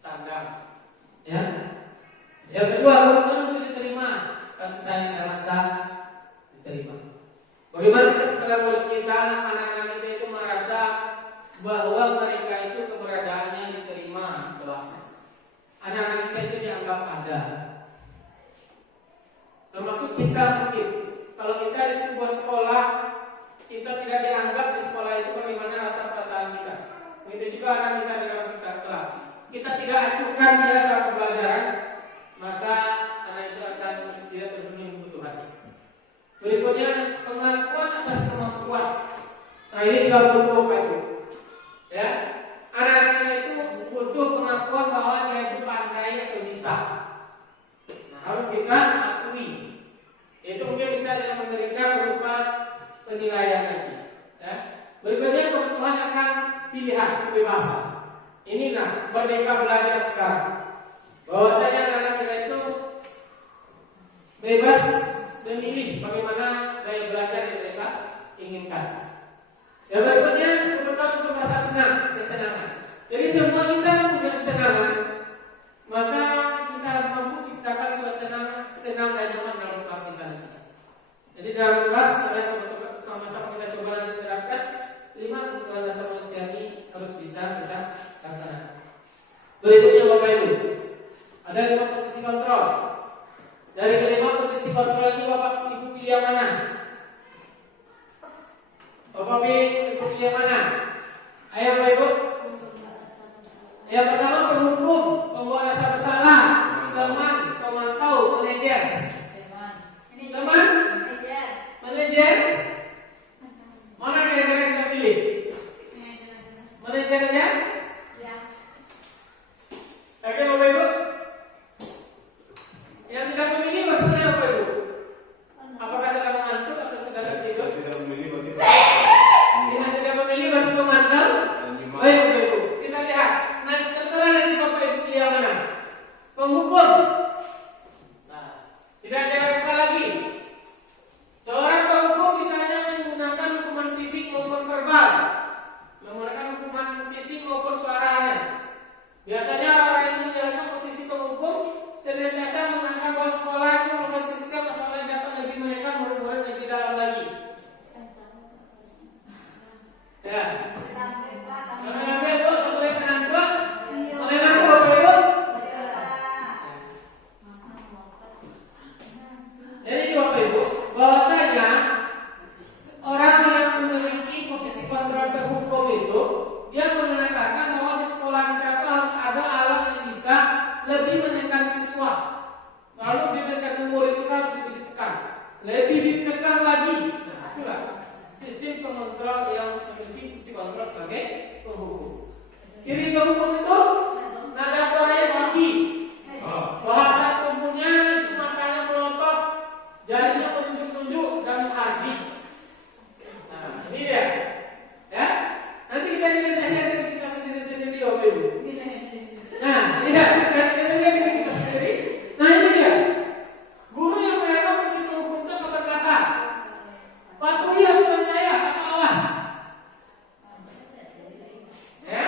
sandang, ya. Yang kedua, kebutuhan untuk diterima, kasih sayang dan rasa diterima. Bagaimana kita kepada murid kita, anak-anak kita itu merasa bahwa mereka itu keberadaannya diterima di kelas. Anak-anak kita itu dianggap ada. Termasuk kita mungkin. Kalau kita di sebuah sekolah, kita tidak dianggap di sekolah itu bagaimana rasa perasaan kita. Begitu juga anak kita dalam kita kelas. Kita tidak acuhkan dia saat pembelajaran, maka anak itu akan tidak terpenuhi kebutuhan. Berikutnya pengakuan atas kemampuan. Nah ini juga butuh Pak Ibu. Ya, anak-anak kita itu butuh pengakuan bahwa dia itu pandai atau bisa. Nah harus kita akui. Itu mungkin bisa dengan memberikan berupa penilaian lagi. Ya. Berikutnya kebutuhan akan pilihan, kebebasan. Inilah merdeka belajar sekarang. Bahwasanya anak-anak kita itu bebas memilih bagaimana gaya belajar yang mereka inginkan. Yang berikutnya kebutuhan untuk merasa senang, kesenangan. Jadi semua kita punya kesenangan, maka kita harus mampu ciptakan suasana senang dan nyaman dalam kelas kita. Jadi dalam kelas sama-sama kita coba nanti terapkan 5 kebutuhan dasar manusia ini harus bisa kita laksanakan. Berikutnya Bapak Ibu, ada 5 posisi kontrol. Dari ke-5 posisi kontrol ini Bapak Ibu pilih yang mana? Bapak Ibu pilih yang mana? Ayo Bapak Ibu. Yang pertama penghukum, pembawa rasa bersalah, teman, pemantau, manajer. Teman, manajer. Mana kira-kira kita pilih? Manajer aja? Oke Bapak Ibu. Yang tidak memilih bagaimana Bapak Ibu? Apakah sedang mengantuk atau sedang tertidur? Yang tidak memilih bagi pemantau. Baik Bapak Ibu, kita lihat. Nah terserah nanti Bapak Ibu pilih yang mana. Penghukum. Nah, tidak diragukan lagi. Seorang penghukum misalnya menggunakan hukuman fisik maupun verbal, menggunakan hukuman fisik maupun suaranya. Biasanya orang yang menjelaskan posisi penghukum senantiasa mengatakan bahwa sekolah itu merupakan sistem atau dapat lebih menekan murid-murid lebih dalam lagi. Ya. Jangan sampai itu boleh kenapa? Boleh ngaku Bapak Ibu? Jadi Bapak Ibu, bahwasanya orang yang memiliki posisi kontrol penghukum itu dia mengatakan bahwa di sekolah kita itu harus ada alat yang bisa lebih menekan siswa. Lalu ditekan murid itu harus ditekan, lebih ditekan lagi. Nah, itulah sistem pengontrol yang memiliki fungsi kontrol sebagai penghukum. Ciri penghukum itu nada suaranya tinggi, bahasa tubuhnya itu matanya melotot, jarinya menunjuk-nunjuk dan menghardik. Nah, ini dia. Ya. Nanti kita lihat saja diri kita sendiri-sendiri Bapak Ibu. Nah, lihat kita saja diri kita sendiri. Nah, ini dia. Guru yang menerapkan prinsip penghukum itu berkata, patuhi aturan saya atau awas. Ya.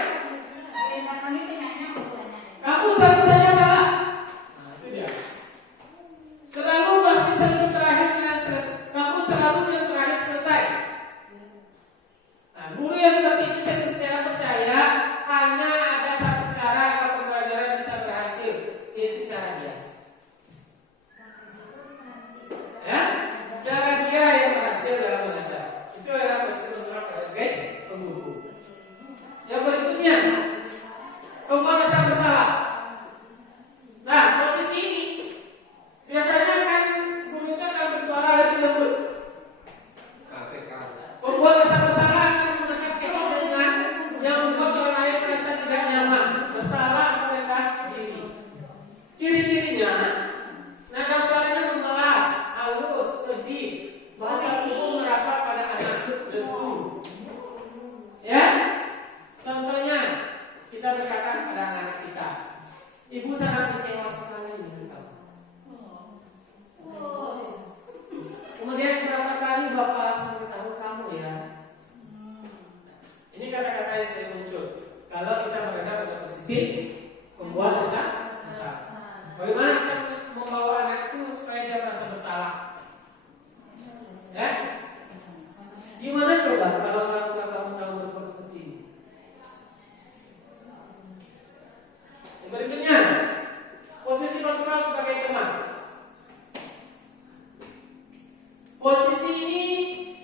kepada anak kita. Ibu sangat kecewa sekali dengan kamu. Kemudian berapa kali Bapak sampai tahu kamu ya? Ini kata-kata yang sering muncul. Kalau kita berada pada posisi membuat dosa. Bagaimana kita membawa anak itu supaya dia merasa bersalah? Ya? Gimana coba kalau orang tua kamu tahu berbuat seperti ini? Yang berikutnya, posisi kontrol sebagai teman. Posisi ini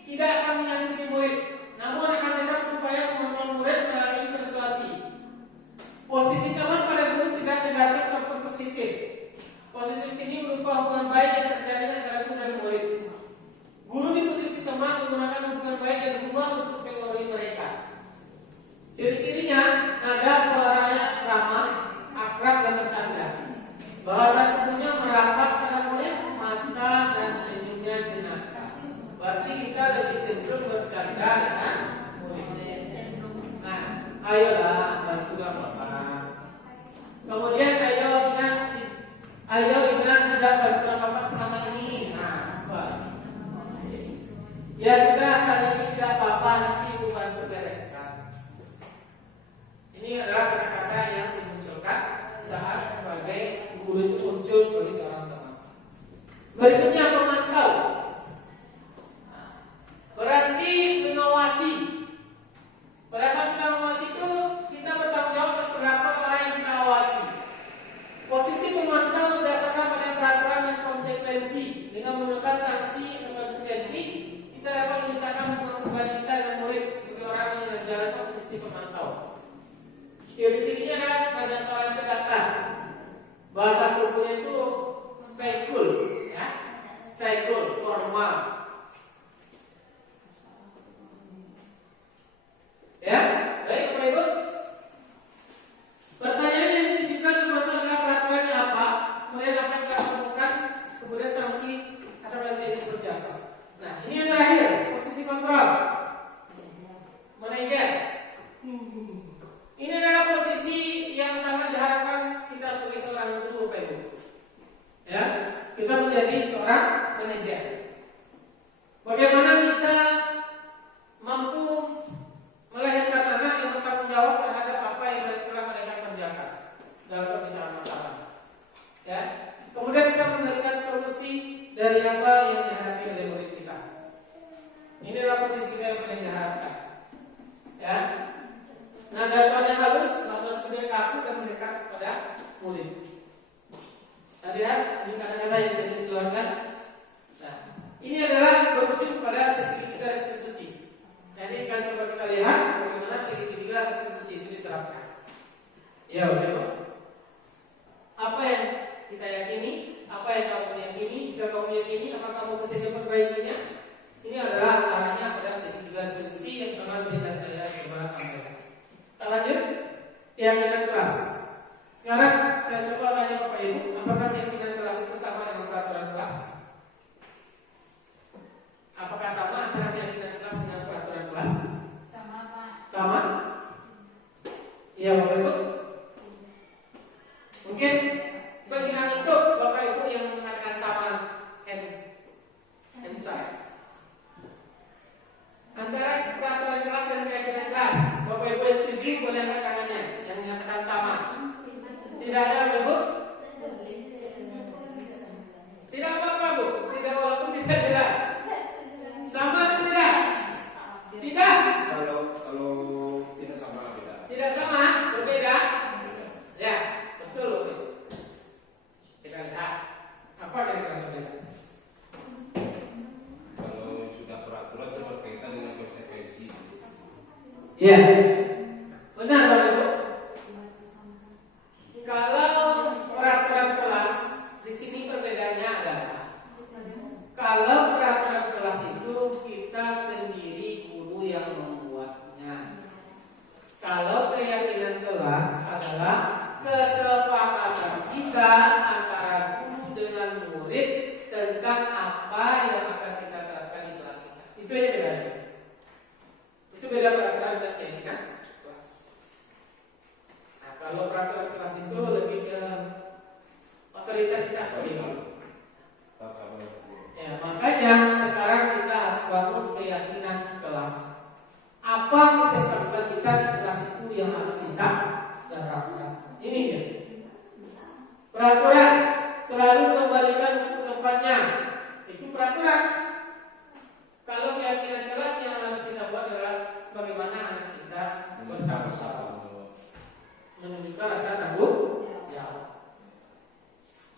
tidak akan menyakiti murid, namun akan tetap berupaya mengontrol murid melalui persuasi. Posisi teman pada guru tidak negatif ataupun positif. Positif sini berupa hubungan baik yang terjadi antara guru dan murid. Guru di posisi teman menggunakan hubungan baik dan humor untuk mempengaruhi mereka. Ciri-cirinya nada suaranya ramah, akrab dan bercanda. Bahasa tubuhnya merapat pada murid, mata dan senyumnya jenaka. Berarti kita lebih cenderung bercanda dengan murid. Nah, ayolah bantulah Bapak. Kemudian ayo ingat tidak bantuan Bapak selama ini. Nah, apa? Ya sudah, kali ini tidak apa-apa, nanti Ibu bantu bereskan. Ini adalah kata-kata yang dimunculkan saat sebagai guru itu muncul sebagai seorang teman. Berikutnya pemantau. Berarti mengawasi. Pada saat kita mengawasi itu kita bertanggung jawab atas perlakuan orang yang kita awasi. Posisi pemantau berdasarkan pada peraturan dan konsekuensi. Dengan menggunakan sanksi atau konsekuensi, kita dapat memisahkan hubungan kita dengan murid sebagai orang yang menjalankan posisi pemantau. Ciri-cirinya adalah pada seorang terdaftar. Bahasa tubuhnya itu stay cool, ya, stay cool, formal. Ya, baik Bapak Ibu. Pertanyaan yang ditujukan pemantau adalah peraturannya apa, kemudian apa yang kita lakukan, kemudian sanksi atau sanksi seperti apa. Nah, ini yang terakhir, posisi kontrol. Manajer. Ini adalah posisi yang sangat diharapkan kita sebagai seorang guru, Bapak Ibu. Ya, kita menjadi seorang manajer. Bagaimana kita mampu melahirkan anak yang bertanggung jawab terhadap apa yang telah mereka kerjakan dalam pemecahan masalah. Ya, kemudian kita memberikan solusi dari apa yang dihadapi oleh murid kita. Ini adalah posisi kita yang paling diharapkan. Ya, nada suaranya halus, maka kemudian kaku dan mendekat kepada murid. Nah, lihat ini kata-kata yang bisa dikeluarkan. Nah, ini adalah berujuk pada segitiga restitusi. Nanti akan coba kita lihat bagaimana segitiga restitusi itu diterapkan. Ya, udah. Apa yang kita yakini, apa yang kamu yakini, jika kamu yakini, apa kamu bisa memperbaikinya? Ini adalah arahnya pada segitiga restitusi yang sudah tidak saya coba sampaikan. Kita lanjut keyakinan kelas. Sekarang saya coba tanya Bapak Ibu, apakah keyakinan kelas itu sama dengan peraturan kelas? Apakah sama antara keyakinan kelas dengan peraturan kelas? Sama Pak. Sama? Iya Bapak Ibu. Mungkin bagian itu Bapak Ibu yang mengatakan sama and saya. Antara peraturan kelas dan keyakinan kelas, Bapak Ibu yang setuju boleh angkat tangannya yang menyatakan sama. Tidak ada Bapak Ibu? Tidak apa-apa Bu, tidak walaupun tidak jelas. Sama atau tidak? Tidak. Kalau tidak sama tidak. Tidak sama, berbeda. Ya, betul Bu. Kita lihat apa kira-kira berbeda. Kalau sudah peraturan itu berkaitan dengan konsekuensi. Iya. Benar Bapak Ibu. Kalau peraturan kelas di sini perbedaannya adalah kalau peraturan kelas itu kita sendiri guru yang membuatnya. Kalau keyakinan kelas adalah kesepakatan kita antara guru dengan murid tentang apa yang akan kita terapkan di kelas kita. Itu aja bedanya. Itu beda peraturan dan keyakinan peraturan kelas itu lebih ke otoritas kita sendiri. Ya, makanya sekarang kita harus bangun keyakinan kelas. Apa kesepakatan kita di kelas itu yang harus kita terapkan. Ini dia. Peraturan selalu kembalikan ke tempatnya. Itu peraturan. Kalau keyakinan kelas yang harus kita buat adalah bagaimana anak kita bertanggung jawab, menunjukkan rasa tanggung jawab.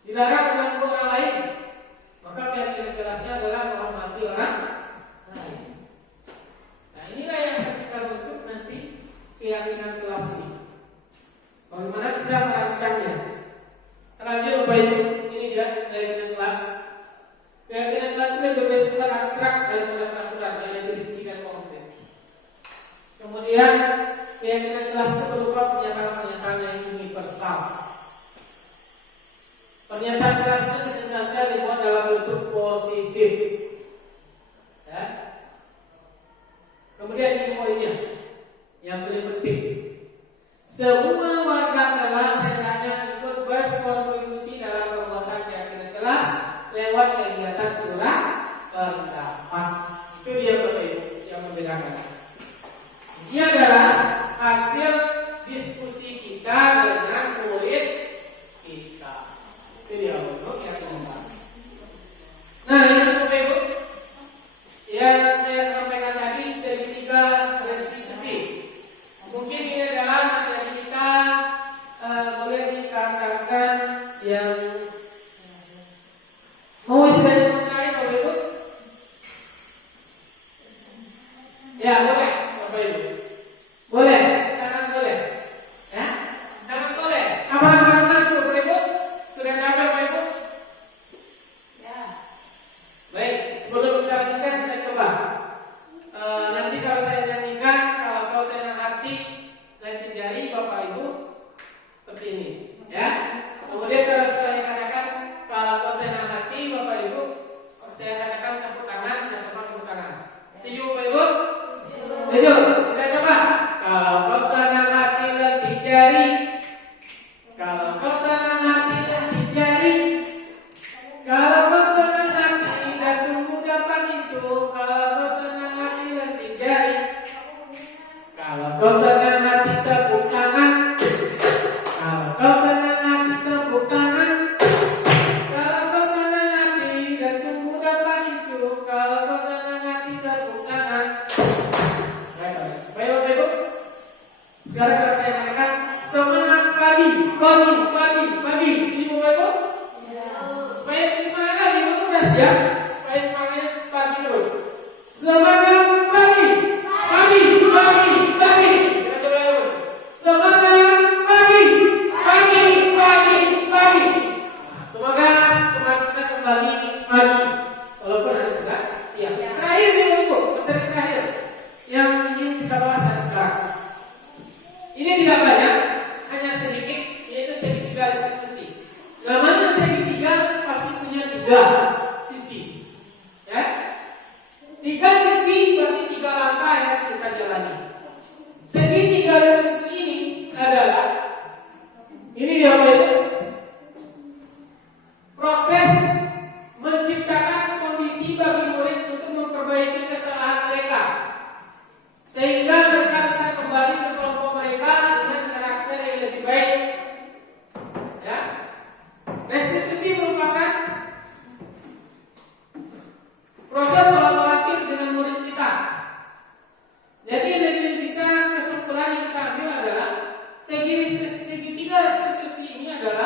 Dilarang mengganggu orang lain. Maka keyakinan kelasnya adalah menghormati orang lain. Nah, inilah yang kita bentuk nanti keyakinan kelas ini. Bagaimana kita merancangnya? Terakhir Bapak Ibu, ini dia keyakinan kelas. Keyakinan kelas itu lebih bersifat abstrak daripada peraturan, yang dirinci dan konkret. Kemudian keyakinan kelas itu berupa pernyataan-pernyataan yang universal. Pernyataan kelas itu senantiasa dibuat dalam bentuk positif. Ya. Kemudian ini poinnya yang paling penting. Semua warga kelas hendaknya ikut berkontribusi dalam pembuatan keyakinan kelas lewat kegiatan curah pendapat. Itu dia Bapak Ibu yang membedakan. Dia adalah hasil diskusi kita dengan murid kita. Itu dia bentuk keyakinan kelas. Nah, ini Bapak Ibu yang saya sampaikan tadi segitiga restitusi. Mungkin ini adalah materi kita boleh dikatakan yang mau isi dari terakhir Bapak Ibu? Ya boleh Bapak Ibu. Boleh, sangat boleh. Ya, sangat boleh. Apa sangat Bapak Ibu? Sudah sampai Bapak Ibu? Ya. Baik, sebelum kita lanjutkan kita coba. Nanti kalau saya nyanyikan, kalau saya mengerti lempit jari Bapak Ibu seperti ini, ya. Kemudian kalau saya katakan, kalau saya mengerti Bapak Ibu, saya katakan tepuk tangan dan coba tepuk tangan. Setuju Bapak Ibu? Setuju. Kita coba. Kalau kau senang hati lempit jari. Kalau kau senang hati lempit jari. Kalau kau senang hati dan sungguh dapat itu. Kalau kau senang hati lempit jari. Kalau kau senang hati tepuk tangan. Kalau kau senang hati tepuk tangan. Kalau kau senang hati dan sungguh dapat itu. Kalau kau senang hati tepuk tangan. Baik Bapak Ibu. Sekarang kalau saya katakan semangat pagi. Setuju Bapak Ibu? Supaya semangat lagi, Bapak udah siap? Supaya semangatnya pagi terus. Semangat pagi. Kita coba dulu. Semangat pagi. Nah, semoga semangat kita kembali pagi. Walaupun ada sudah siap. Terakhir nih Bapak, materi terakhir yang ingin kita bahas sekarang. Ini tidak banyak, hanya sedikit, yaitu segitiga restitusi. Namanya segitiga pasti punya 3 sisi. Ya? 3 sisi berarti 3 langkah yang harus kita jalani. Segitiga restitusi ini adalah ini dia Bapak Ibu. Proses menciptakan kondisi bagi murid untuk memperbaiki kesalahan mereka sehingga mereka bisa kembali ke kelompok mereka dengan karakter yang lebih baik. Ya. Restitusi merupakan proses kolaboratif dengan murid kita. Jadi lebih bisa kesimpulan yang kita ambil adalah segitiga restitusi ini adalah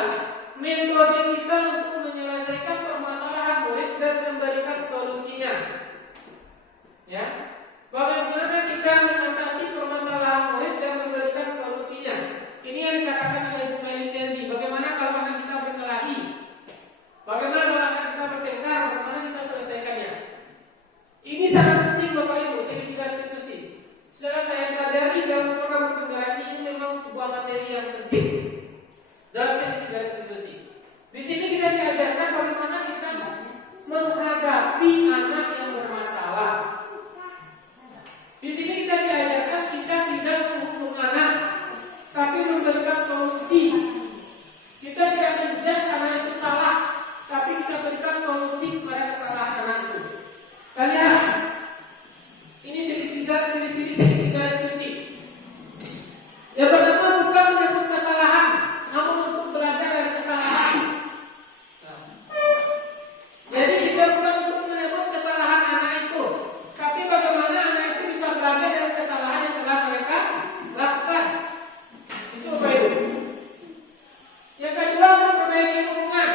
perbaiki hubungan.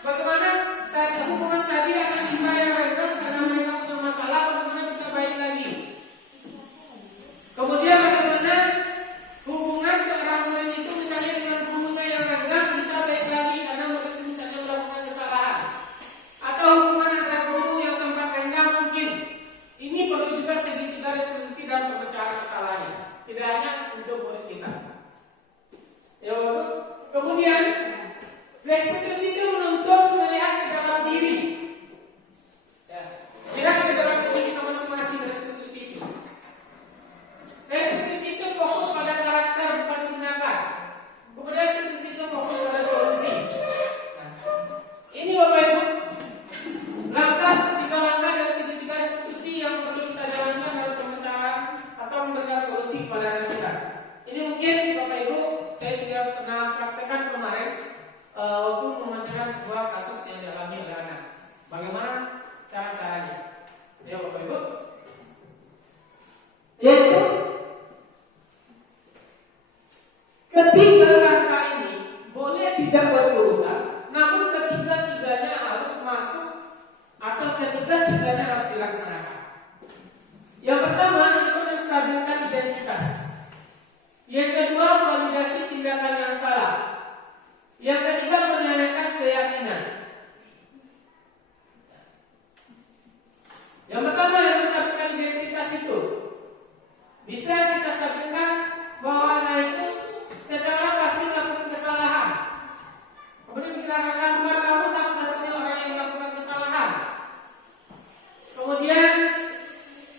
Bagaimana hubungan tadi akan dibayarkan karena mereka punya masalah, bagaimana bisa baik lagi. Kemudian bagaimana hubungan seorang murid itu misalnya dengan gurunya yang renggang bisa baik lagi karena murid itu misalnya melakukan kesalahan. Atau hubungan antara guru yang sempat renggang mungkin. Ini perlu juga segitiga restitusi dalam pemecahan masalahnya. Tidak hanya untuk murid kita. Ya Bapak. Kemudian restitusi itu menuntut melihat ke dalam diri. Ya. Lihat ke dalam diri kita masing-masing restitusi itu. Restitusi itu fokus pada karakter bukan tindakan. Kemudian restitusi itu fokus pada solusi. Nah, ini Bapak Ibu, tiga langkah dari segitiga restitusi yang perlu kita jalankan dalam pemecahan atau memberikan solusi kepada anak kita. Ini mungkin Bapak Ibu saya sudah pernah praktekkan kemarin waktu memecahkan sebuah kasus yang dialami oleh anak. Bagaimana cara-caranya? Ya Bapak Ibu. Yaitu ketiga langkah ini boleh tidak berurutan, namun ketiga-tiganya harus masuk atau ketiga-tiganya harus dilaksanakan. Yang pertama itu menstabilkan identitas. Yang kedua validasi tindakan yang salah. Yang ketiga menanyakan keyakinan. Yang pertama yang menstabilkan identitas itu bisa kita stabilkan bahwa anak itu setiap orang pasti melakukan kesalahan. Kemudian kita katakan bukan kamu satu-satunya orang yang melakukan kesalahan. Kemudian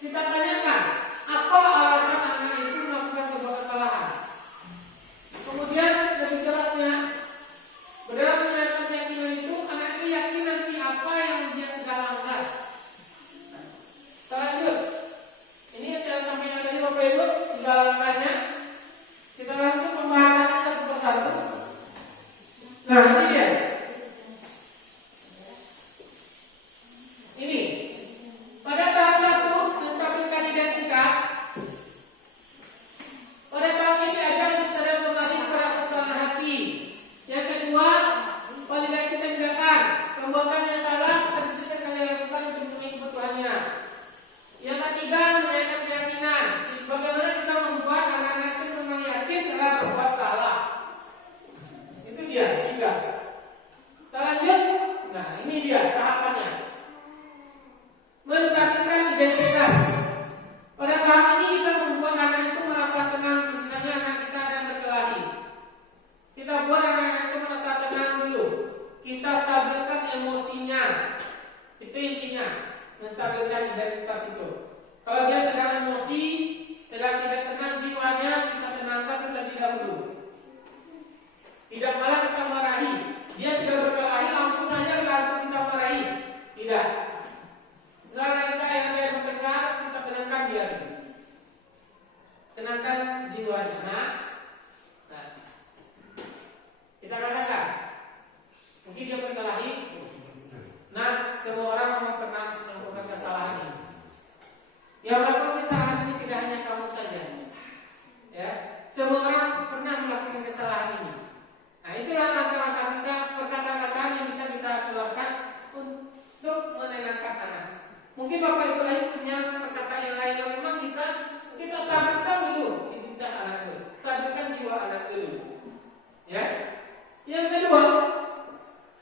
kita tanyakan apa alasan anak itu melakukan sebuah kesalahan. Kemudian lebih jelasnya berdalam menyatakan keyakinan itu anak itu yakin nanti apa yang dia sudah langgar. Lanjut. Ini saya sampaikan tadi Bapak Ibu, tiga langkahnya. Kita lanjut pembahasannya satu persatu. Nah, ini dia. Ini pada tahap 1 menstabilkan identitas. Pada tahap ini ajar kita dan kembali kepada kesukaan hati. Yang kedua, validasi tindakan. Perbuatan yang salah terjadi kali lakukan untuk memenuhi kebutuhannya. Yang ketiga, menanyakan keyakinan. Bagaimana kita membuat anak-anak itu memang yakin telah berbuat salah. Itu dia, 3. Kita lanjut. Nah, ini dia tahapannya. Menstabilkan identitas. Pada tahap ini kita membuat anak itu merasa tenang. Misalnya anak kita ada yang berkelahi. Kita buat anak-anak itu merasa tenang dulu. Kita stabilkan emosinya. Itu intinya. Menstabilkan identitas itu. Kalau dia sedang emosi, sedang tidak tenang jiwanya, kita tenangkan terlebih dahulu. Tidak malah kita marahi. Dia sudah berkelahi, langsung kita marahi. Tidak. Misalnya kita yang bertengkar, kita tenangkan dia. Tenangkan jiwanya. Nah, kita katakan, mungkin dia berkelahi. Nah, semua orang memang pernah melakukan kesalahan ini. Yang melakukan kesalahan ini tidak hanya kamu saja. Ya, semua orang pernah melakukan kesalahan ini. Nah, itulah langkah-langkah kita, perkataan-kataan yang bisa kita keluarkan untuk menenangkan anak. Mungkin Bapak Ibu lain punya perkataan yang lain yang memang kita stabilkan dulu identitas anak itu, stabilkan jiwa anak dulu. Ya. Yang kedua,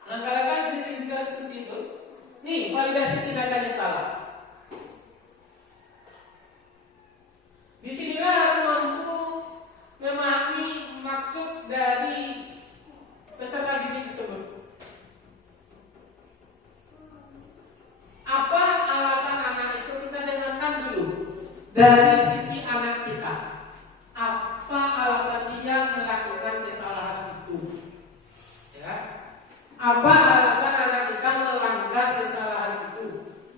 langkah-langkah yang bisa diskusi itu, nih validasi tindakan yang salah. Disinilah harus mampu memahami maksud dari peserta didik tersebut. Apa alasan anak itu kita dengarkan dulu dari sisi anak kita. Apa alasan dia melakukan kesalahan itu? Ya. Apa alasan anak kita melanggar kesalahan itu?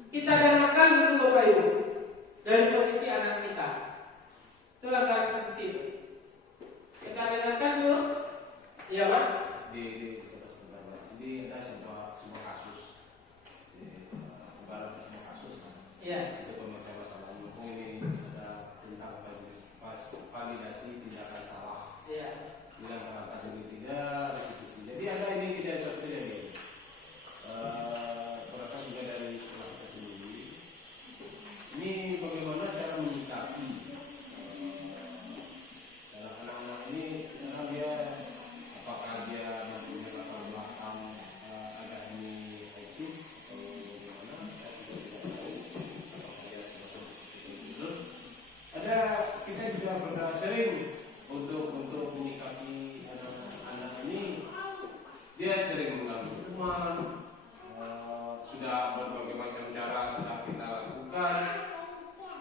Kita dengarkan dulu Bapak Ibu dari posisi anak kita. Itu langkah posisi itu. Kita dengarkan dulu. Iya Pak? Jadi ada sebuah kasus. Dalam semua kasus kan. Iya. Itu pemecahan masalah hukum ini ada tentang validasi tindakan salah. Iya. Bilang angka segitiga restitusi. Jadi ada ini tidak dia sering mengganggu teman, sudah berbagai macam cara sudah kita lakukan,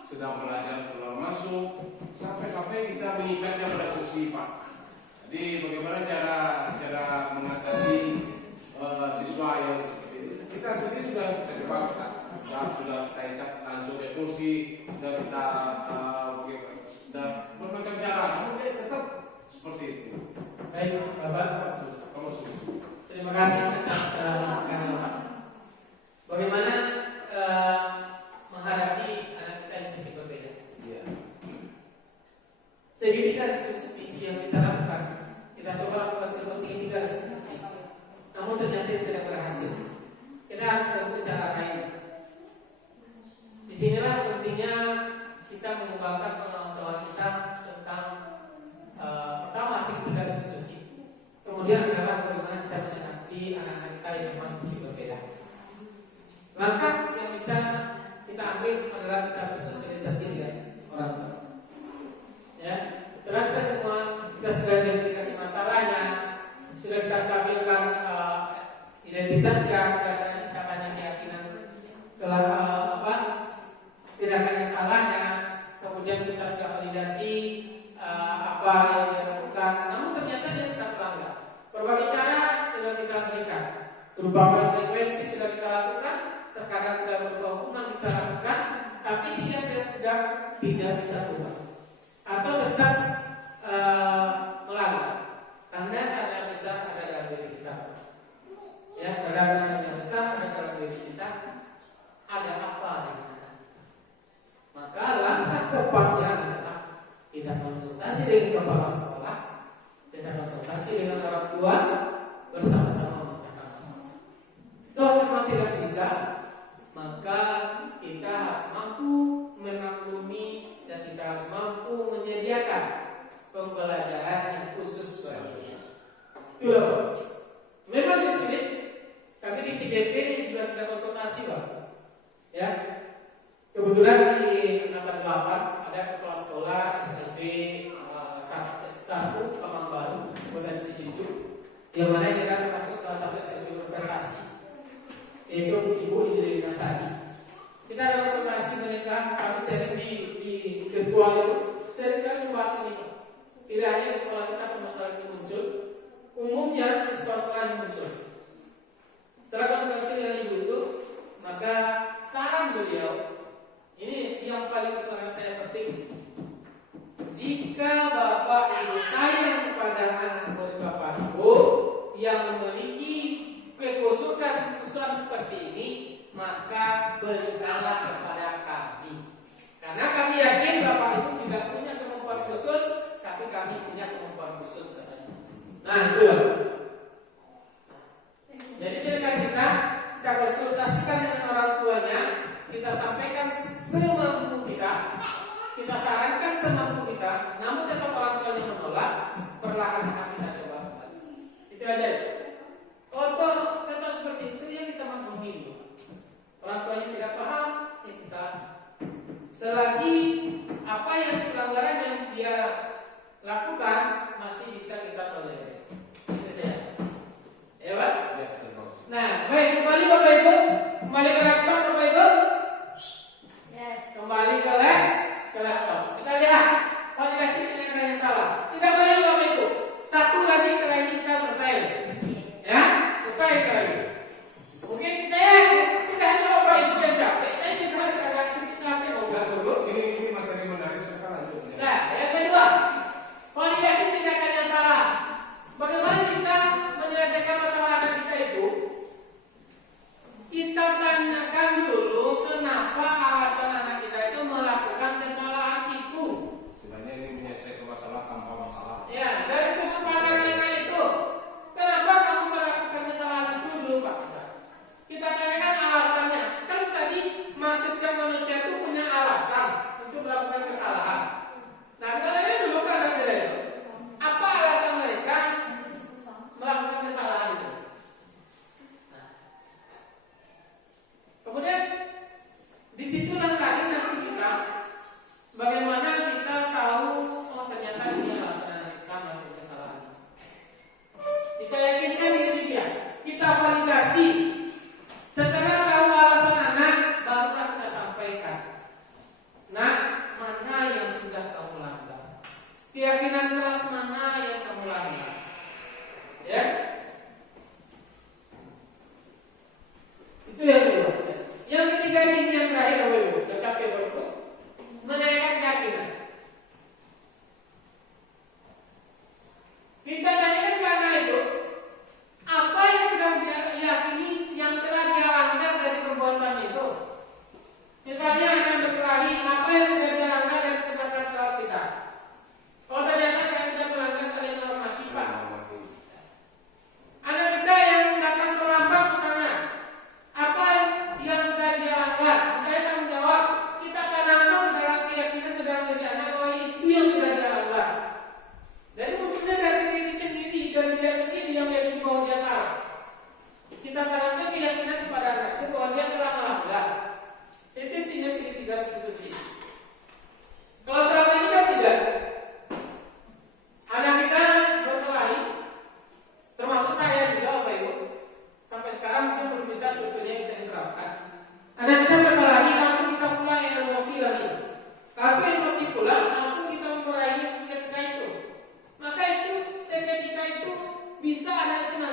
sedang belajar keluar masuk, sampai kita mengikatnya pada kursi Pak. Jadi bagaimana cara mengatasi siswa yang seperti itu? Kita sendiri sudah coba sudah kita ikat langsung ke kursi, sudah kita sudah bermacam cara, namun dia tetap seperti itu. Baik, Bapak. Kamu sudah. Terima kasih atas masukan Bapak. Bagaimana menghadapi anak kita yang sedikit berbeda? Iya. Segitiga restitusi yang kita lakukan, kita coba lakukan sebuah segitiga restitusi, namun ternyata tidak berhasil. Kita harus menempuh cara lain. Disinilah pentingnya kita mengembangkan pengetahuan kita tentang pertama segitiga restitusi. Kemudian adalah bagaimana kita menangani anak-anak kita yang memang sedikit berbeda. Langkah yang bisa kita ambil adalah kita bersosialisasi dengan orang tua. Ya, setelah kita sudah identifikasi masalahnya, sudah kita stabilkan identitasnya, sudah kita tanya keyakinan tindakan yang salahnya, kemudian kita sudah validasi apa yang dia lakukan, namun ternyata dia tetap melanggar. Berbagai cara sudah kita berikan, berupa konsekuensi sudah kita lakukan, terkadang sudah berupa hukuman kita lakukan, tapi tidak bisa berubah atau tetap melanggar. Karena ada besar ada dalam diri kita. Ya, karena yang besar ada dalam diri kita. Ada apa dengan anak? Maka langkah tepatnya adalah kita konsultasi dengan kepala sekolah, kita konsultasi dengan orang tua, bersama-sama memecahkan masalah. Kalau memang tidak bisa, maka kita harus mampu memaklumi dan kita harus mampu menyediakan pembelajaran yang khusus bagi itulah. Memang di sini kami di CDP juga sudah konsultasi Pak. Ya, kebetulan di angkatan 8 ada kepala sekolah SMP 1 Kamang Baru, Kota Cijedil, yang mana dia termasuk salah satu SMP berprestasi, yaitu Ibu Indri Nasari. Kita ada konsultasi mereka, kami sering di virtual itu sering membahas ini. Tidak hanya di sekolah kita permasalahan ini muncul, umumnya di sekolah-sekolah ini muncul. Setelah konsultasi dengan ibu itu, maka saran beliau ini yang paling sebenarnya saya penting. Jika bapak ibu sayang kepada anak murid bapak ibu yang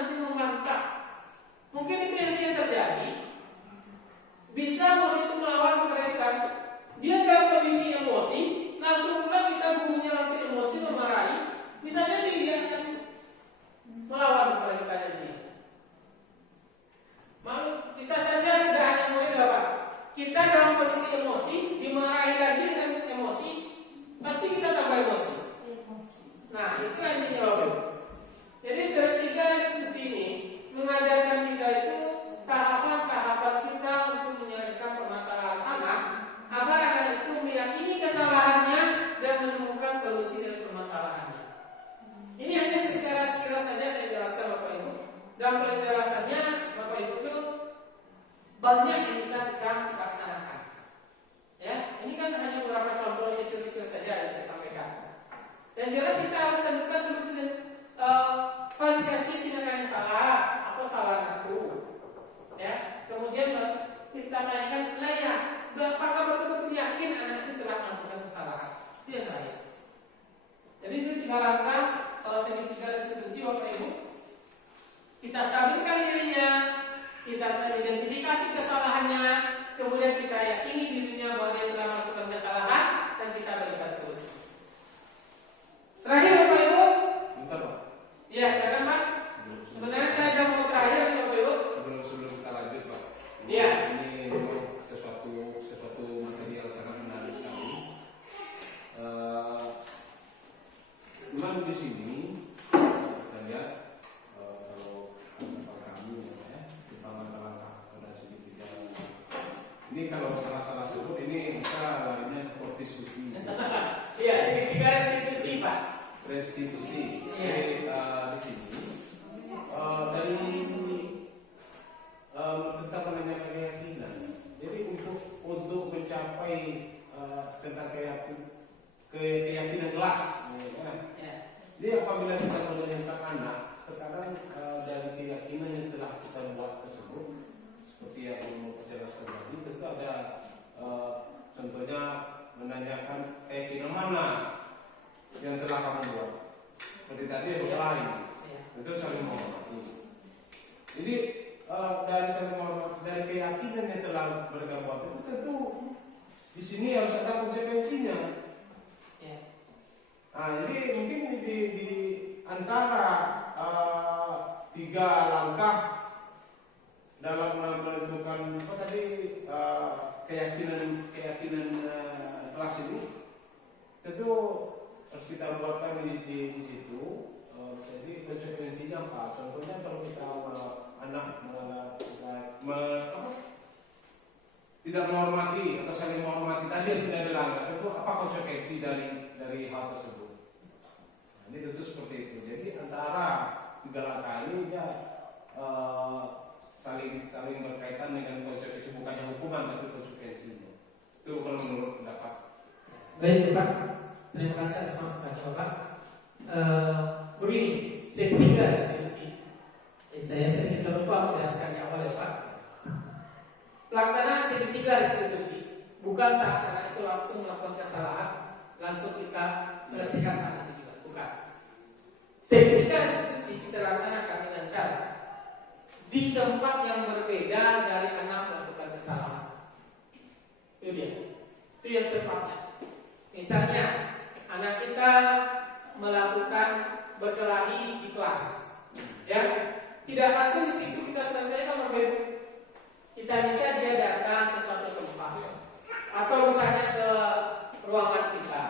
nanti membantah. Mungkin itu yang terjadi. Bisa murid itu melawan mereka. Dia dalam kondisi emosi, langsung pula kita gurunya langsung emosi memarahi. Misalnya dia akan melawan mereka dia. Malu bisa saja tidak hanya murid Bapak. Kita dalam kondisi emosi, dimarahi lagi dengan emosi, pasti kita tambah emosi. Nah, itulah intinya Bapak. Jadi tiga institusi ini mengajarkan kita itu tahapan-tahapan kita untuk menyelesaikan permasalahan anak, agar anak itu meyakini kesalahannya dan menemukan solusi dari permasalahannya. Ini hanya secara sekilas saja saya jelaskan Bapak Ibu. Dan penjelasannya Bapak Ibu itu banyak yang bisa kita laksanakan. Ya, ini kan hanya beberapa contoh kecil-kecil saja yang saya sampaikan. Dan jelas kita harus tentukan dulu validasi tindakan yang salah, apa salah anakku. Ya, kemudian kita tanyakan layak, apakah betul-betul yakin anak itu telah melakukan kesalahan? Itu yang terakhir. Jadi itu 3 langkah segitiga institusi Bapak Ibu. Kita stabilkan dirinya, kita identifikasi kesalahannya, kemudian kita yakini dirinya bahwa dia telah melakukan kesalahan dan kita berikan solusi. Terakhir Bapak Ibu. Bentar Pak. Iya, silakan Pak. Sebenarnya saya sudah mau terakhir nih Bapak Ibu. Sebelum kita lanjut Pak. Iya. Ini sesuatu material sangat menarik sekali. Memang di sini kita lihat kalau kami ya, kita langkah pada segitiga. Ini kalau salah sebut ini kita larinya seperti suci. Iya, segitiga restitusi Pak. Restitusi. Iya. Di sini dari tentang mengenai keyakinan. Jadi untuk mencapai tentang keyakinan kelas, ya. Jadi apabila kita mendengarkan anak, terkadang dari keyakinan yang telah kita buat tersebut, seperti yang mau saya jelaskan tadi, tentu ada contohnya menanyakan keyakinan mana yang telah kamu buat. Seperti tadi berkelahi, itu saling menghormati. Jadi dari saling menghormati, dari keyakinan yang telah mereka buat itu tentu di sini harus ada konsekuensinya. Nah, jadi mungkin di antara 3 langkah dalam menentukan apa tadi keyakinan kelas ini, tentu harus kita buatkan di situ. Jadi konsekuensinya apa? Contohnya kalau kita anak tidak menghormati atau saling menghormati tadi yang sudah dilanggar, tentu apa konsekuensi dari hal tersebut? Nah, ini tentu seperti itu. Jadi antara 3 langkah ini ya saling berkaitan dengan konsekuensi, bukannya hukuman tapi konsekuensinya. Itu kalau menurut pendapat. Baik Bapak, terima kasih atas masukannya Bapak. Begini, segitiga restitusi. Saya sedikit lupa menjelaskan di awal ya Pak. Pelaksanaan segitiga restitusi bukan saat anak itu langsung melakukan kesalahan, langsung kita selesaikan saat itu juga, bukan. Segitiga restitusi kita laksanakan dengan cara di tempat yang berbeda dari anak melakukan kesalahan. Itu dia, itu yang tepatnya. Misalnya anak kita melakukan berkelahi di kelas, ya, tidak langsung di situ kita selesaikan berbeda. Kita minta dia datang ke suatu tempat, atau misalnya ke ruangan kita,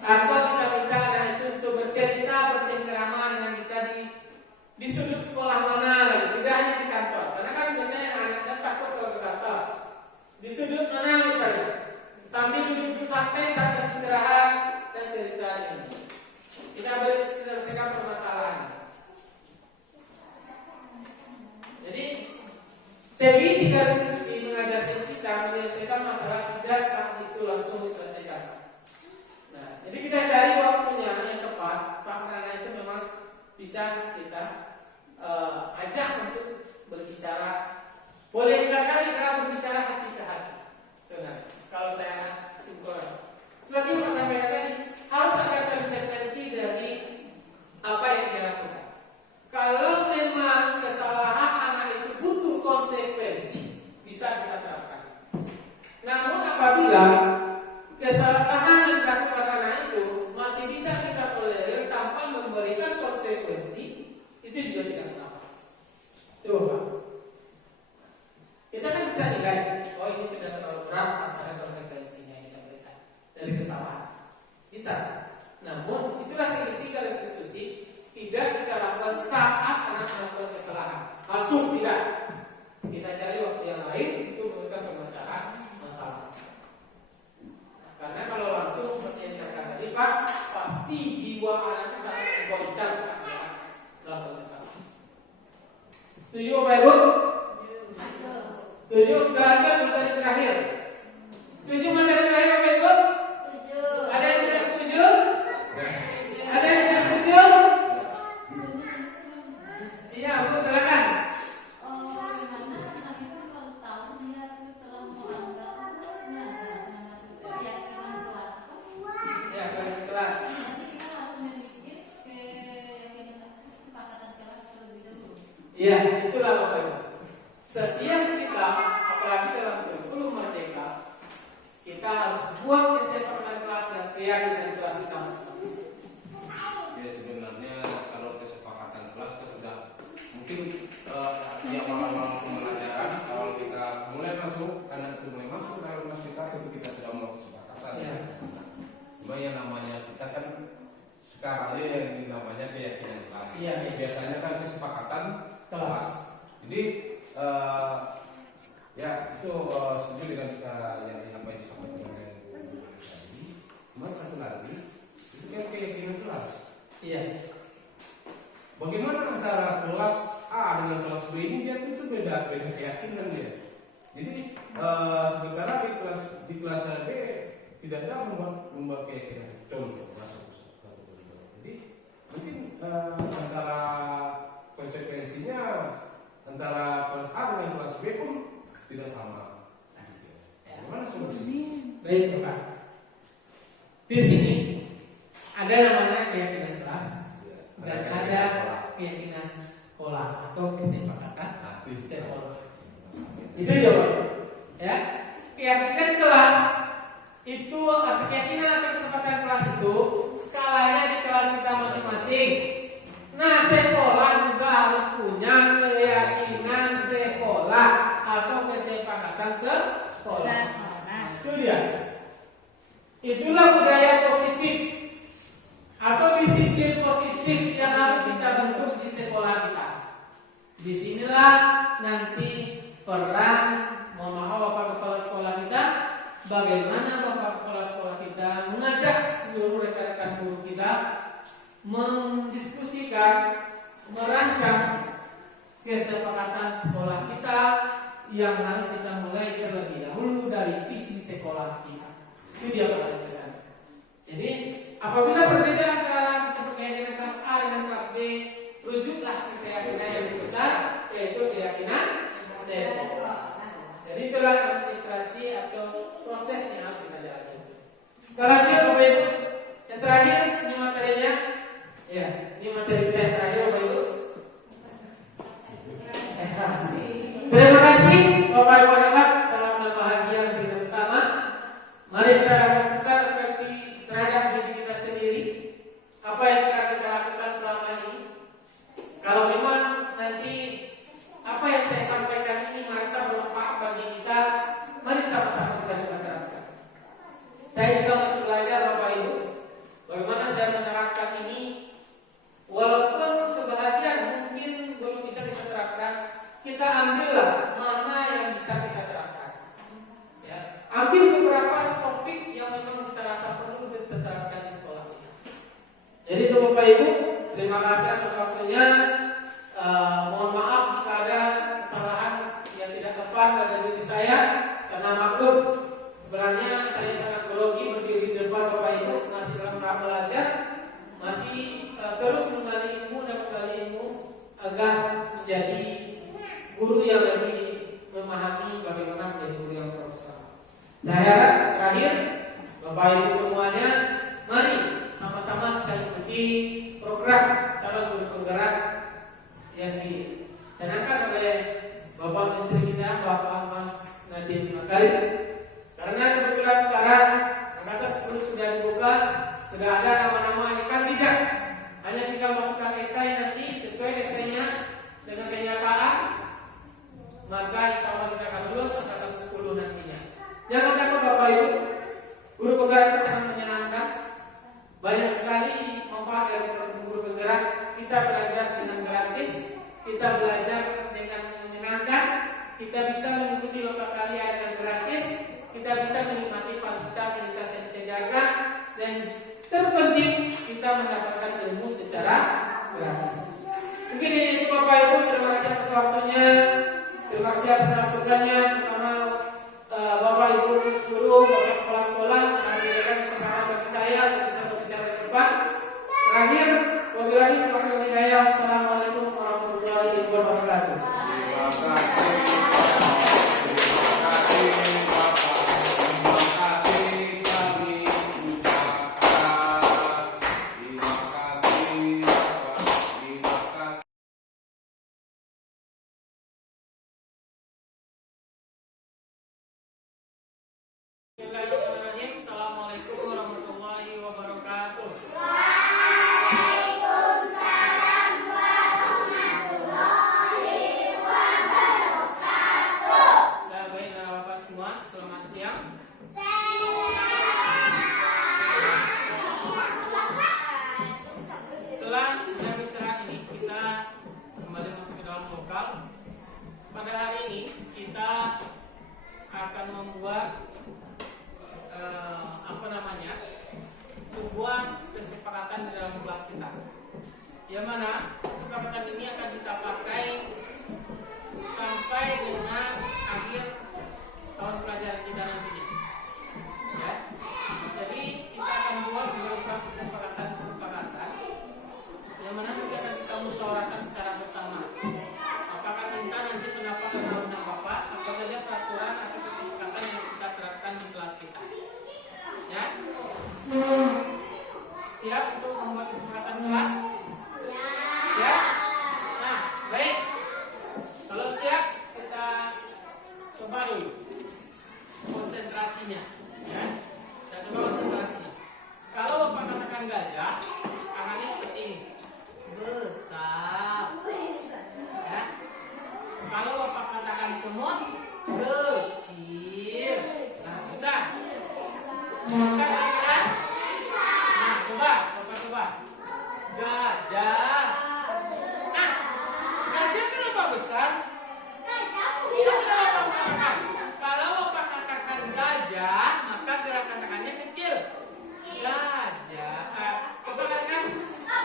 atau kita minta anak itu untuk bercengkerama dengan kita di sudut sekolah mana lagi, tidak hanya di kantor. Karena kan biasanya anak kita takut kalau ke kantor. Di sudut mana misalnya, sambil duduk santai sambil istirahat dan cerita ini. Kita selesaikan permasalahan. Jadi segitiga restitusi mengajarkan kita menyelesaikan masalah tidak saat itu langsung diselesaikan. Nah, jadi kita cari waktunya yang tepat sampai anak itu memang bisa kita ajak untuk berbicara. Boleh kali kita berbicara hati ke hati. Sebenarnya, kalau saya simpulkan, seperti yang saya sampaikan tadi, harus ada konsekuensi dari apa yang dia lakukan. Kalau memang Setuju Bapak Ibu? Setuju? Kita lanjut materi terakhir. Setuju materi terakhir Bapak Ibu? Ada yang tidak setuju? Ada yang tidak setuju? Iya, Bu, silakan. Ya, kelas. Iya, itulah Bapak Ibu. Setiap kita, apalagi dalam kurikulum merdeka, kita harus buat kesepakatan kelas dan keyakinan kelas kita masing-masing. Ya sebenarnya kalau kesepakatan kelas itu sudah mungkin yang awal-awal pembelajaran awal kita mulai masuk karena itu mulai masuk dalam kelas kita itu kita sudah mulai kesepakatan. Ya. Cuma yang namanya kita kan sekarang ini yang namanya keyakinan kelas. Iya. Biasanya kan kesepakatan Kelas. Jadi ya itu setuju dengan yang apa yang disampaikan oleh Bu tadi. Cuma satu lagi itu kan keyakinan kelas. Iya. Bagaimana antara kelas A dengan kelas B ini dia itu beda keyakinan dia. Jadi sementara di kelas B tidak ada membuat keyakinan. Contoh kelas jadi mungkin antara konsekuensinya antara kelas A dengan kelas B pun tidak sama. Bagaimana solusinya? Baik Bapak. Di sini ada namanya keyakinan kelas dan ada keyakinan sekolah atau kesepakatan sekolah. Itu jawab. Ya, keyakinan kelas itu atau keyakinan atau kesepakatan kelas itu skalanya di kelas kita masing-masing. Nah, sekolah juga harus punya keyakinan sekolah atau kesepakatan sekolah. Itu dia. Itulah budaya positif atau disiplin positif yang harus kita bentuk di sekolah kita. Disinilah nanti peran, mohon maaf Bapak Kepala Sekolah kita, bagaimana Bapak Kepala Sekolah kita mengajak seluruh rekan-rekan guru kita mendiskusikan, merancang kesepakatan sekolah kita yang harus kita mulai terlebih dahulu dari visi sekolah kita. Itu dia perhatikan. Jadi apabila berbeda antara keyakinan kelas A dengan kelas B, rujuklah ke keyakinan yang lebih besar, yaitu keyakinan sekolah. Jadi itulah administrasi atau proses yang harus kita jalani. Kita lanjut Bapak Ibu. Yang terakhir ini materinya. Ya, ini materi kita yang terakhir Bapak Ibu. Terima kasih Bapak Ibu anak-anak. Salam dan bahagia kita bersama. Mari kita lakukan refleksi terhadap diri kita sendiri. Apa yang telah kita lakukan selama ini? Kalau memang nanti apa yang saya sampaikan ini merasa bermanfaat bagi kita, mari sama-sama kita coba terapkan. Saya juga masih belajar Bapak Ibu, bagaimana saya menerapkan ini. Walaupun sebahagian mungkin belum bisa kita terapkan, kita ambillah mana yang bisa kita terapkan. Ya, ambil beberapa topik yang memang kita rasa perlu kita terapkan di sekolah kita. Jadi itu Bapak Ibu, terima kasih atas waktunya. Mohon maaf jika ada kesalahan yang tidak tepat pada diri saya, karena maklum sebenarnya saya sangat grogi berdiri di depan Bapak Ibu, masih dalam tahap belajar, masih terus menggali ilmu dan menggali ilmu agar menjadi guru yang lebih memahami bagaimana menjadi guru yang profesional. Saya harap terakhir Bapak Ibu semuanya, mari sama-sama kita ikuti program calon guru penggerak yang dicanangkan oleh Bapak Menteri kita, Bapak Mas Nadiem Makarim. Karena kebetulan sekarang angkatan 10 sudah dibuka, sudah ada nama-nama yang kandidat. Hanya tinggal masukkan esai nanti sesuai esainya dengan kenyataan, maka insya Allah kita akan lulus angkatan 10 nantinya. Jangan takut Bapak Ibu, guru penggerak itu sangat menyenangkan. Banyak sekali manfaat dari guru penggerak. Kita belajar dengan gratis, kita belajar dengan menyenangkan, kita bisa mengikuti lokal karya dengan gratis, kita bisa menikmati fasilitas yang disediakan, dan terpenting kita mendapatkan ilmu secara gratis. Mungkin ini Bapak Ibu, terima kasih atas waktunya. Terima kasih atas masukannya, terutama Bapak Ibu seluruh Bapak Kepala Sekolah yang memberikan kesempatan bagi saya untuk bisa berbicara di depan. Terakhir, wabillahi taufiq wal hidayah. Assalamualaikum warahmatullahi wabarakatuh. Bismillahirrahmanirrahim. Assalamualaikum warahmatullahi wabarakatuh. Baik, Bapak semua, selamat siang. Setelah jam istirahat ini, kita kembali masuk ke dalam lokal. Pada hari ini kita akan membuat sebuah kesepakatan di dalam kelas kita, yang mana kesepakatan ini akan kita pakai sampai dengan akhir tahun pelajaran kita nantinya. Ya. Jadi kita akan buat beberapa kesepakatan yang mana nanti akan kita musyawarahkan secara bersama. Apakah minta nanti pendapat anak-anak Bapak, apa saja peraturan atau kesepakatan yang kita terapkan di kelas kita. Ya. Siap untuk membuat kesepakatan kelas? Siap? Nah, baik. Kalau siap, kita coba dulu konsentrasinya. Ya. Kita coba konsentrasinya. Kalau Bapak katakan gajah, tangannya seperti ini. Besar. Ya. Kalau Bapak katakan semut, kecil. Nah, bisa? Bisa kira-kira? Nah, coba. Gajah. Nah, gajah kenapa besar? Kita sudah Bapak katakan. Kalau Bapak katakan gajah, maka gerakan tangannya kecil. Gajah. Bapak katakan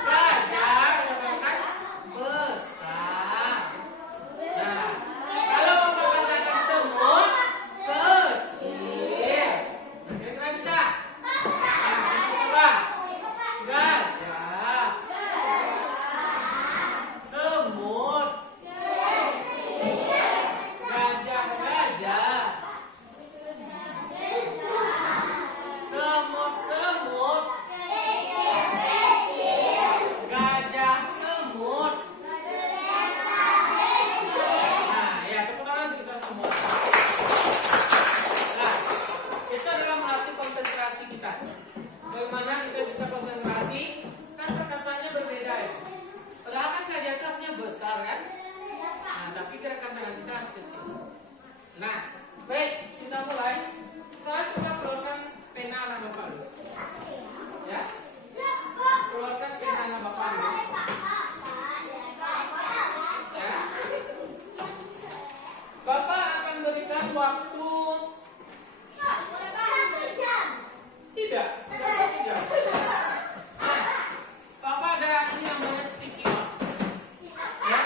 gajah, Bapak katakan besar. Nah, kalau Bapak katakan semut, kecil. Nah, kira-kira bisa? Nah, coba. Gajah, semut, gajah, semut, gajah, semut. Nah, ya, tepuk tangan kita semua. Nah, itu adalah melatih konsentrasi kita. Bagaimana kita bisa konsentrasi? Kan perkataannya berbeda ya. Padahal kan gajah itu artinya besar kan? Nah, tapi gerakan tangan kita harus kecil. Nah, baik, kita mulai. Sekarang coba keluarkan pena anak Bapak dulu. Ya. Keluarkan pena anak Bapak dulu. Ya. Bapak akan berikan waktu. Tidak 1 jam. Nah, Bapak ada ini namanya sticky note. Ya,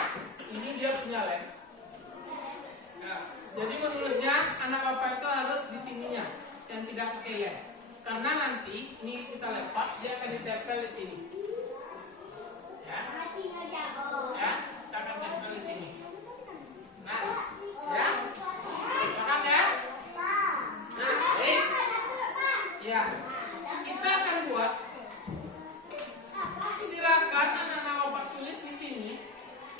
ini dia punya lem. Ya, jadi menulisnya anak Bapak itu harus di sininya, yang tidak pakai lem. Karena nanti ini kita lepas, dia akan ditempel di sini. Ya, kita akan tempel di sini. Nah, ya, paham ya? Nah, baik. Ya, kita akan buat. Silakan anak-anak Bapak tulis di sini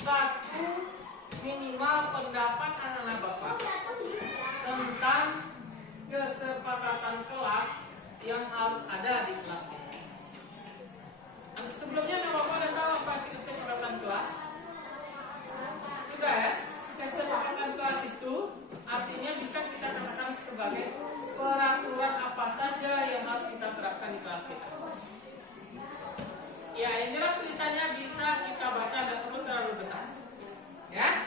1 minimal pendapat anak-anak Bapak tentang kesepakatan kelas yang harus ada di kelas kita. Sebelumnya anak Bapak udah tahu apa itu kesepakatan kelas? Sudah ya? Kesepakatan kelas itu artinya bisa kita katakan sebagai peraturan apa saja yang harus kita terapkan di kelas kita. Ya, yang jelas tulisannya bisa kita baca, dan perlu terlalu besar. Ya,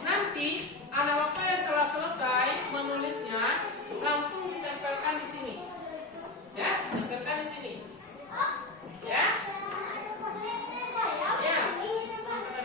nanti anak Bapak yang telah selesai menulisnya langsung ditempelkan di sini. Ya, tempelkan di sini. Ya, ya, tempelkan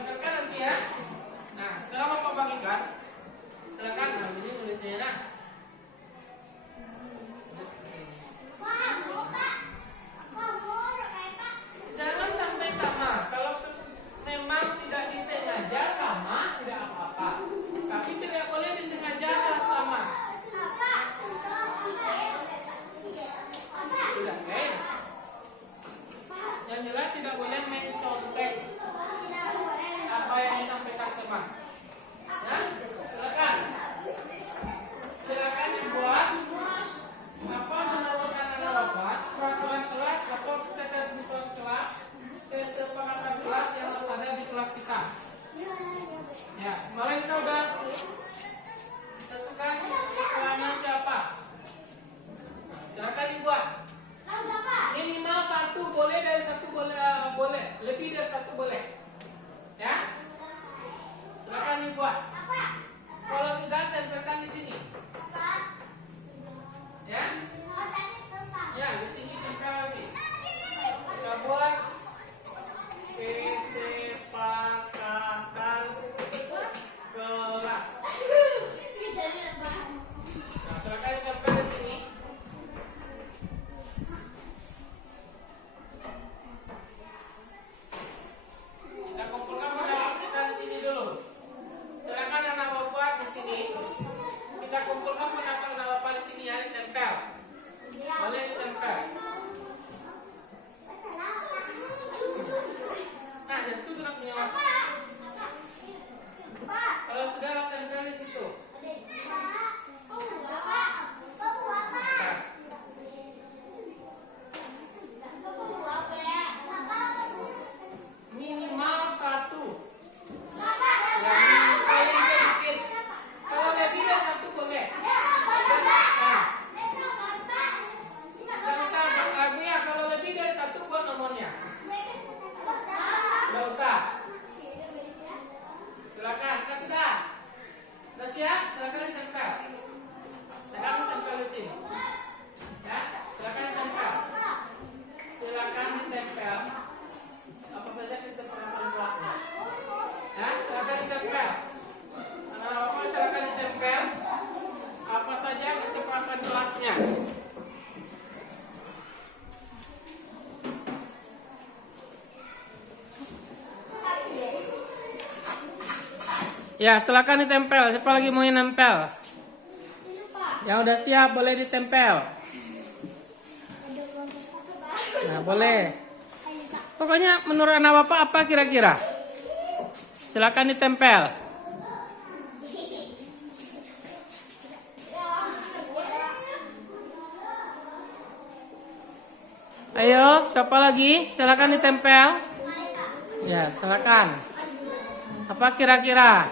Ya, silakan ditempel. Siapa lagi mau yang nempel? Yang udah siap boleh ditempel. Nah, boleh. Pokoknya menurut anak bapak apa kira-kira? Silakan ditempel. Ayo, siapa lagi? Silakan ditempel. Ya, silakan. Apa kira-kira?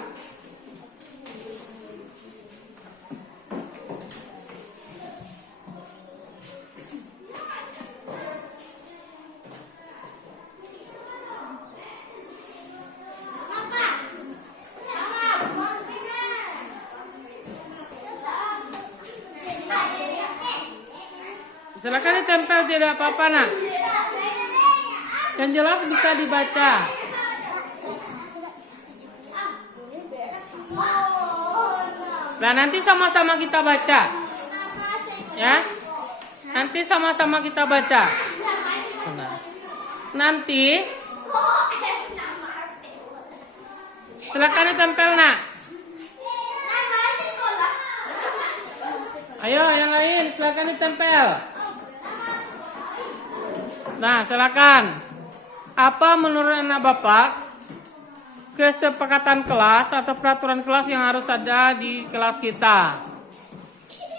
Silakan ditempel, tidak apa-apa nak. Yang jelas bisa dibaca. Nah, nanti sama-sama kita baca. Ya. Nanti sama-sama kita baca. Nah. Nanti silakan ditempel nak. Ayo yang lain silakan ditempel. Nah, silakan. Apa menurut anak bapak kesepakatan kelas atau peraturan kelas yang harus ada di kelas kita?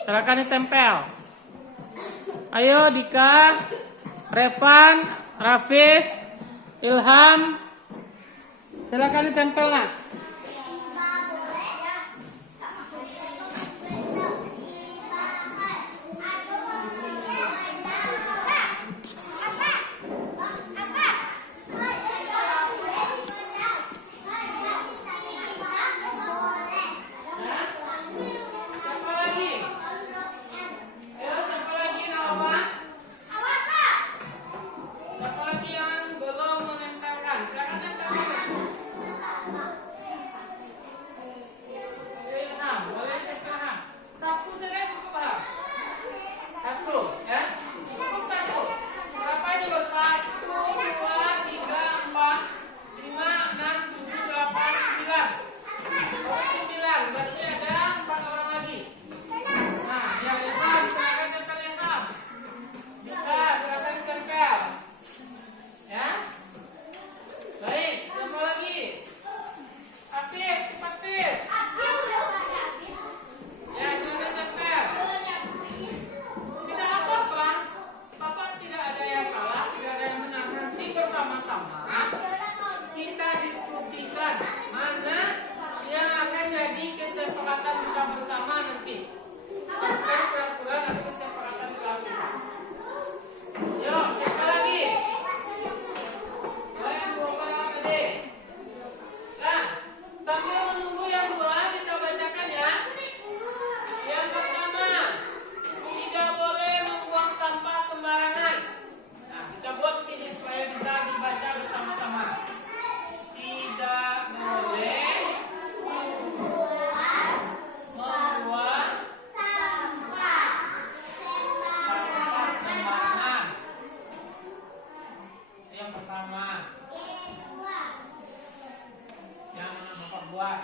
Silakan ditempel. Ayo Dika, Revan, Rafif, Ilham, silakan ditempel nak.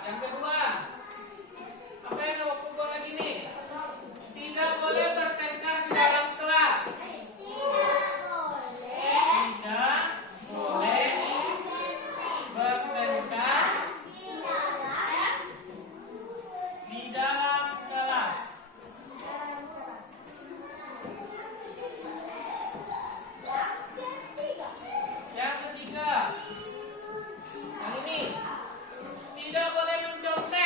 Yang kedua, apa yang Bapak buat lagi nih? Tidak boleh bertengkar di dalam kelas. Tidak boleh bertengkar di dalam kelas. Yang ketiga, yang ini. Tidak boleh mencontek.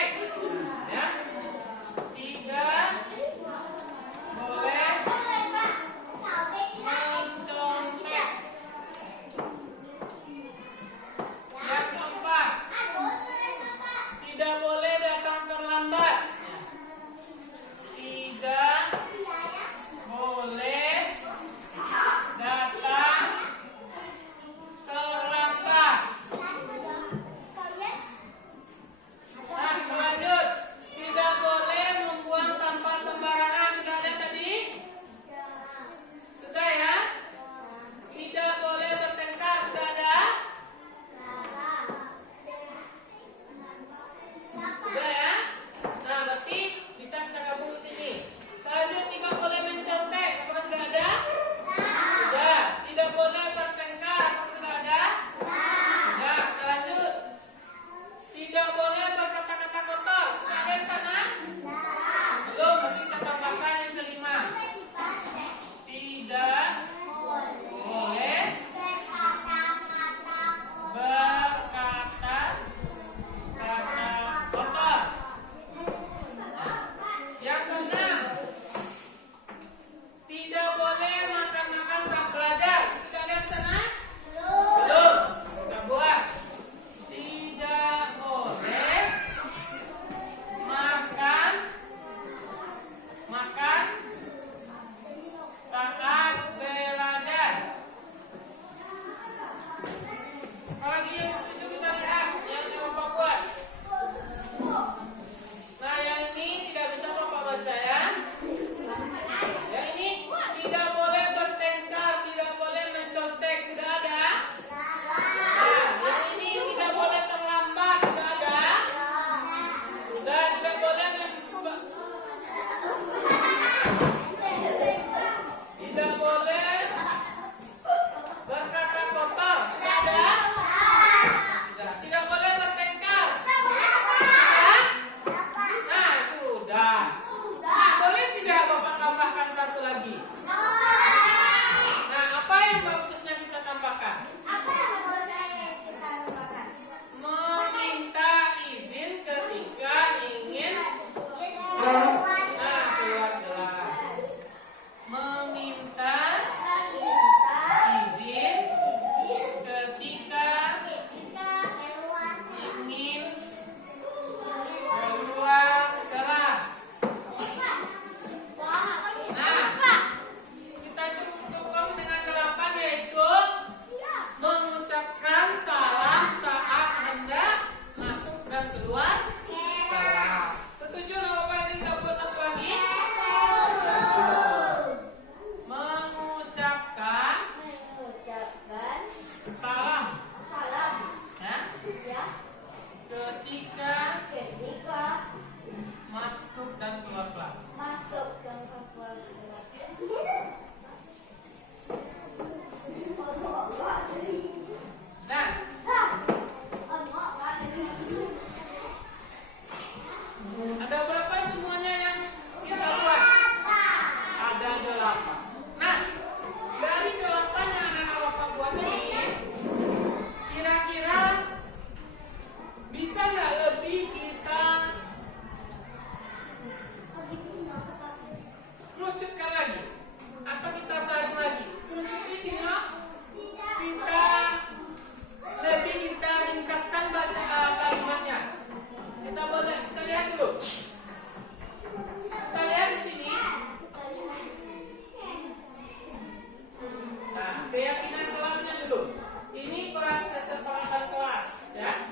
Ada berapa semuanya yang kita buat? Ada 8. Nah, dari 8 yang anak bapak buat ini, kira-kira bisa nggak lebih kita kerucutkan lagi? Atau kita saring lagi? Kerucut ini ya, kita ringkaskan baca kalimatnya. Kita lihat dulu. Kita lihat di sini. Nah, keyakinan kelasnya dulu. Ini kesepakatan kelas, ya.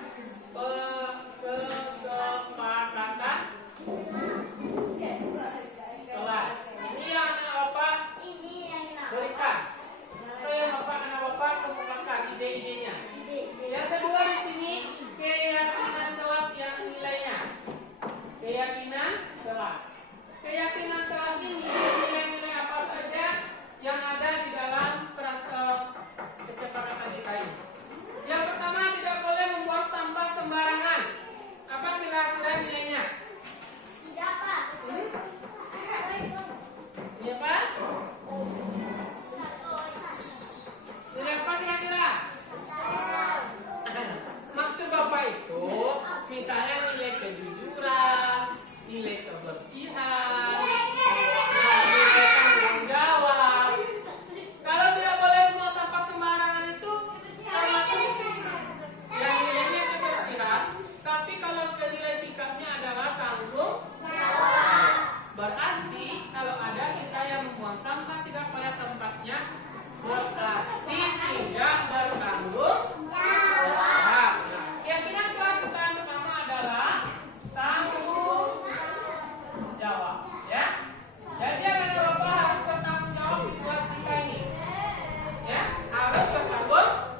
Kesepakatan kelas. Ini yang apa? Berikan. Atau yang anak bapak kemukakan ide-idenya. Yang kedua di sini keyakinan kelas yang nilainya. Keyakinan kelas. Keyakinan kelas ini nilai-nilai apa saja yang ada di dalam kesepakatan kita ini. Yang pertama, tidak boleh membuang sampah sembarangan. Apa kira-kira nilainya? Ini apa? Nilai apa kira-kira? Maksud Bapak itu misalnya nilai kejujuran, nilai kebersihan, nilai tanggung jawab. Kalau tidak boleh membuang sampah sembarangan itu termasuk yang nilainya kebersihan, tapi kalau nilai sikapnya adalah tanggung jawab. Berarti kalau ada kita yang membuang sampah tidak pada tempatnya, berarti tidak bertanggung jawab. Keyakinan kelas kita yang pertama adalah tanggung jawab, ya. Jadi anak bapak harus bertanggung jawab di kelas kita ini, ya, harus bertanggung jawab.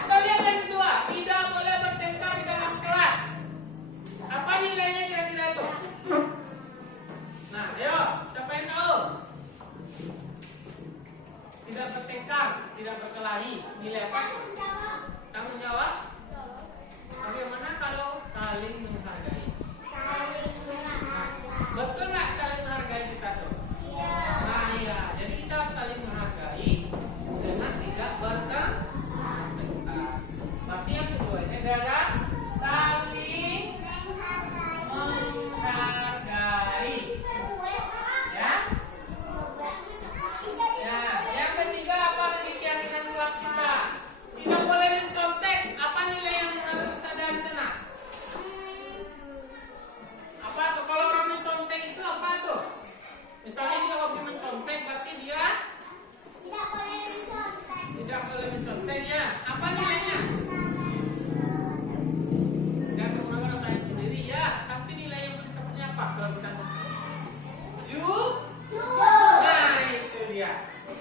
Kita lihat yang kedua, tidak boleh bertengkar di dalam kelas. Apa nilainya kira-kira itu? Nah, ayo, siapa yang tahu? Tidak bertengkar, tidak berkelahi. Nilai apa? Tanggung jawab. Bagaimana kalau saling menghargai? Betul nggak saling menghargai kita tuh? Nah iya, jadi kita harus saling menghargai dengan tidak bertengkar. Tapi yang kedua ini adalah saling menghargai. Ya? Ya, yang ketiga apa lagi keyakinan kelas kita? Tidak boleh mencontek. Apa nilai yang harus ada di sana? Apa tuh? Kalau orang mencontek itu apa tuh? Misalnya dia hobi mencontek, berarti dia tidak boleh mencontek, ya. Apa nilainya? Dan teman-teman tanya sendiri, ya. Tapi nilai yang berikutnya apa? Kalau kita nah itu dia.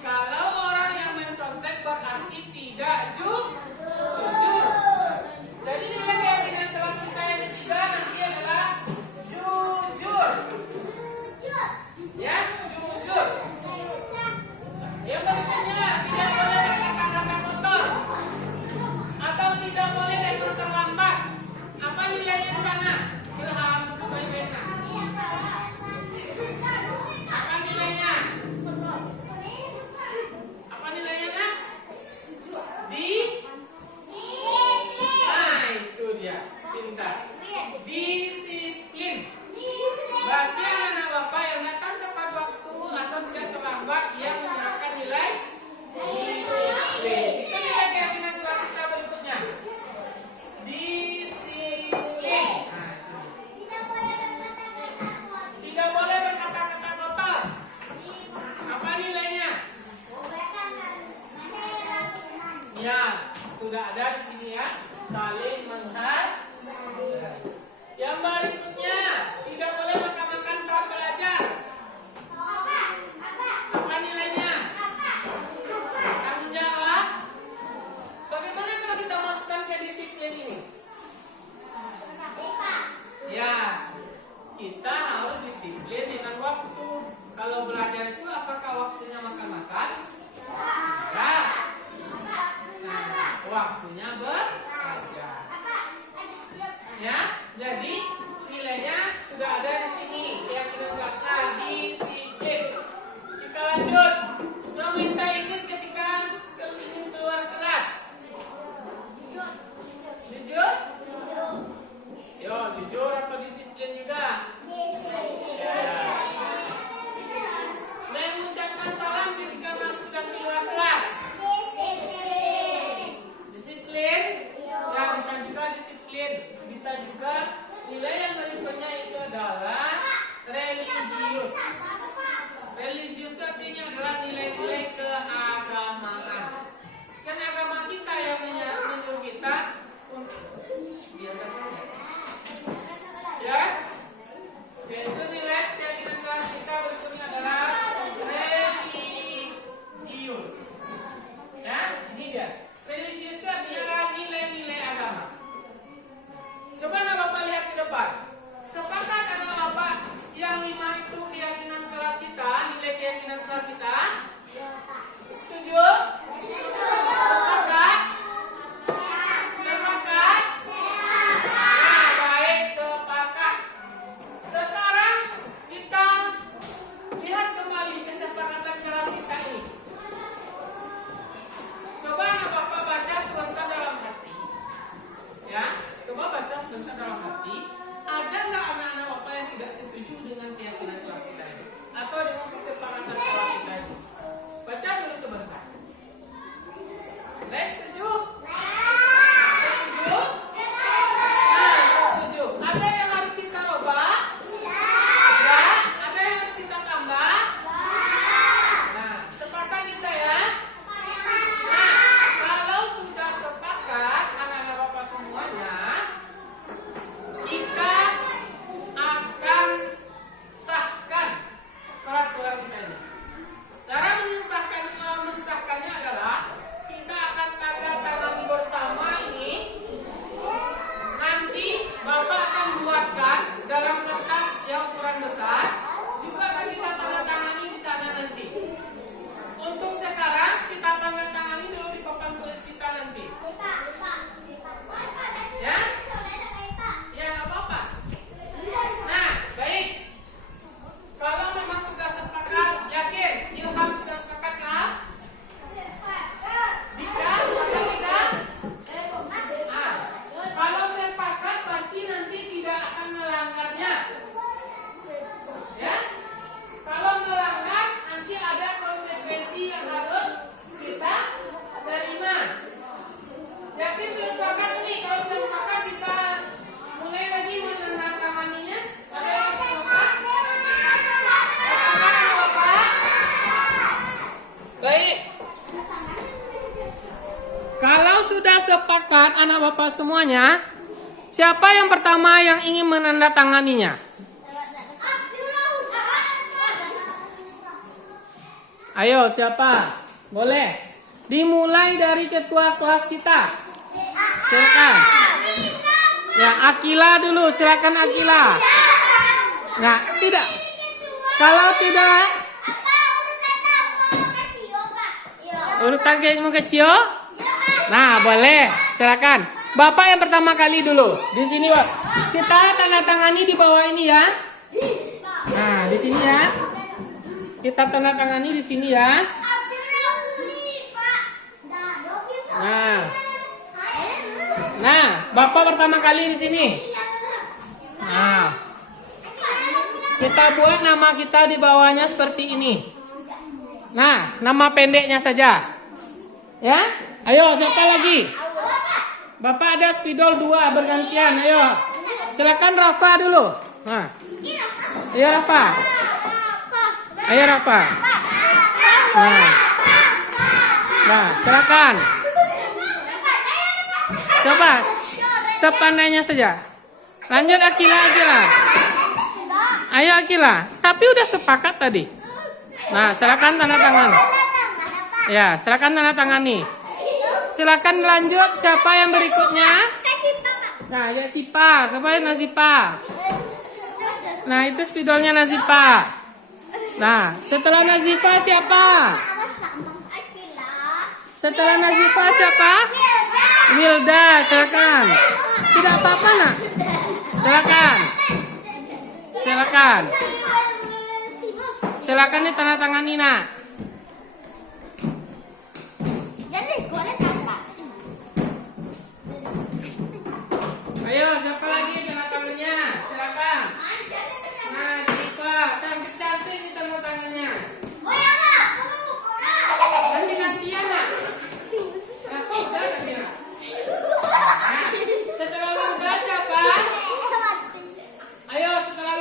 Kalau orang yang mencontek berarti tidak jujur. Jadi nilai keyakinan kelas kita yang ketiga nanti adalah jujur. Ya, jujur. Yang berikutnya tidak boleh dengan kata-kata kotor atau tidak boleh dengan terlambat. Apa nilainya di sana? Ilham, baik-baiknya. Apa nilainya? Apa nilainya, Nak? Nah, itu dia. Pintar. Disiplin. Berarti anak bapak yang datang tepat waktu atau tidak terlambat, ia menggunakan nilai disiplin. Itu nilai keyakinan kelas kita berikutnya. Disiplin. Nah, tidak boleh berkata-kata kotor. Apa nilainya? Ya, sudah ada di sini, ya. Saling menghargai. Yang berikutnya, tidak boleh makan-makan saat belajar. Apa nilainya? Tanggung jawab. Bagaimana kalau kita masukkan ke disiplin ini? Ya, kita harus disiplin dengan waktu. Kalau belajar itu apakah waktunya makan-makan? Ya. Nah, waktunya belajar. Ya, jadi nilainya sudah adalah religius. Religius artinya adalah nilai-nilai keagamaan. Kan agama kita yang menyuruh kita untuk biarkan saja. Ya, yaitu nilai keyakinan kelas kita berikutnya adalah religius. Ya, ini dia. Religius itu artinya adalah nilai-nilai agama. Coba Bapak lihat ke depan. Sepakat anak Bapak yang 5 itu keyakinan kelas kita, nilai keyakinan kelas kita? Setuju? Sepakat? Sepakat? Nah, baik, sepakat. Sekarang kita lihat kembali kesepakatan kelas kita ini. Coba anak Bapak baca sebentar dalam hati. Ya, coba baca sebentar dalam hati. Ada nggak anak-anak Bapak yang tidak setuju dengan keyakinan kelas kita ini? Atau dengan kesepakatan kelas kita ini? Baca dulu sebentar. Setuju? Setuju? Nah, setuju. Ada yang harus kita rubah? Ya. Ada yang harus kita tambah? Nah, sepakat kita ya? Nah, kalau sudah sepakat anak-anak Bapak semuanya, kita akan sahkan peraturan kita ini. Cara mensahkannya adalah kita akan tanda tangani bersama ini. Nanti Bapak akan buatkan dalam kertas yang ukuran besar. Juga akan kita tanda tangani di sana nanti. Untuk sekarang kita tanda tangani dulu di papan tulis kita nanti. Ya? Ya, nggak apa-apa. Nah, baik. Kalau memang sudah sepakat, yakin Ilham sudah sepakat nggak? Bisa? Sepakat tidak? Nah, kalau sepakat berarti nanti tidak akan melanggarnya. Ya? Kalau melanggar nanti ada konsekuensi yang harus kita terima. Yakin sudah sepakat ini? Kalau sudah sepakat kita mulai lagi menandatanganinya. Ada yang sepakat? Sepakat anak Bapak? Baik. Kalau sudah sepakat anak Bapak semuanya, siapa yang pertama yang ingin menandatanganinya? Ayo, siapa? Boleh. Dimulai dari ketua kelas kita. Silakan. Ya, Akila dulu. Silakan Akila. Nah, tidak. Kalau tidak, urutan kamu kecil. Nah, boleh. Silakan. Bapak yang pertama kali dulu. Di sini, Pak. Kita tanda tangani di bawah ini ya. Nah, di sini ya. Kita tanda tangani di sini ya. Nah, Bapak pertama kali di sini. Nah, kita buat nama kita di bawahnya seperti ini. Nah, nama pendeknya saja. Ya, ayo siapa lagi? Bapak ada spidol 2 bergantian. Ayo, silakan Rafa dulu. Nah, ayo Rafa. Ayo Rafa. Nah, silakan. Coba sepandainya saja. Lanjut Akila. Ayo Akila. Tapi udah sepakat tadi. Nah, silakan tanda tangan. Ya, silakan tanda tangani. Silakan lanjut. Siapa yang berikutnya? Nah, ya Sipa. Siapa yang Nazipa? Nah, itu spidolnya Nazipa. Nah, setelah Nazifa siapa? Setelah Nazifa siapa? Wilda, silakan. Tidak apa-apa nak. Silakan nih tanda tangani nak. Ayo siapa lagi tanda tangannya? Silakan. Nazifa, cantik nih tanda tangannya. Ganti-gantian nak. Udah gantian. Setelah Wilda siapa? Ayo setelah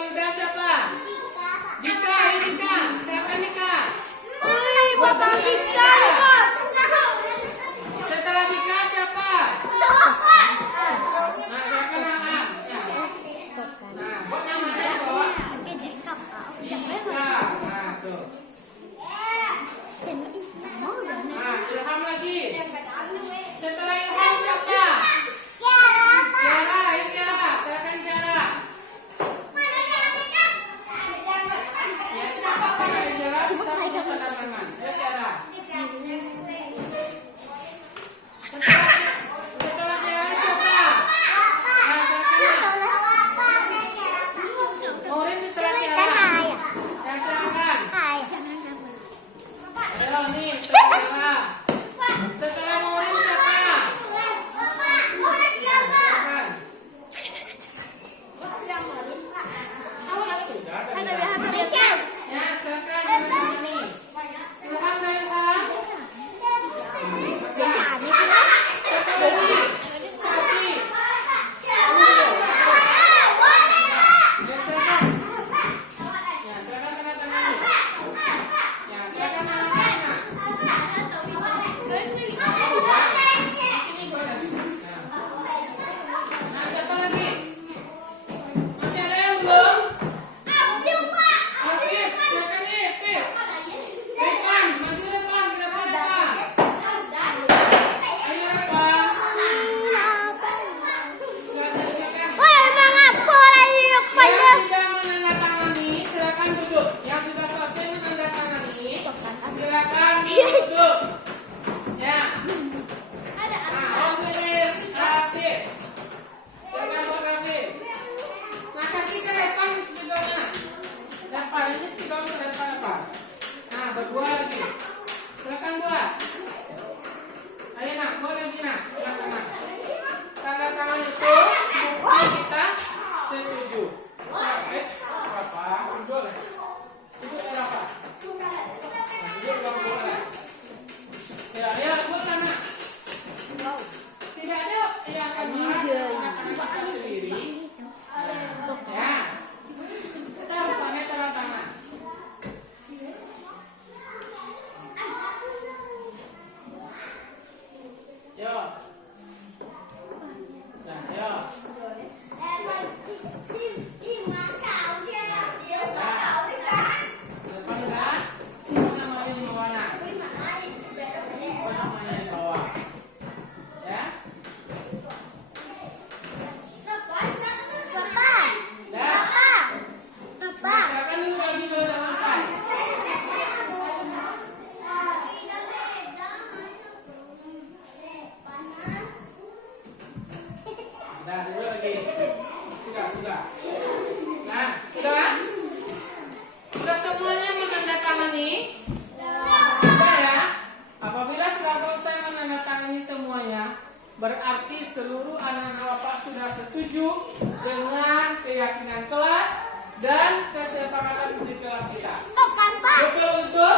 dan kesepakatan di kelas kita. Bukan, Pak. Betul betul?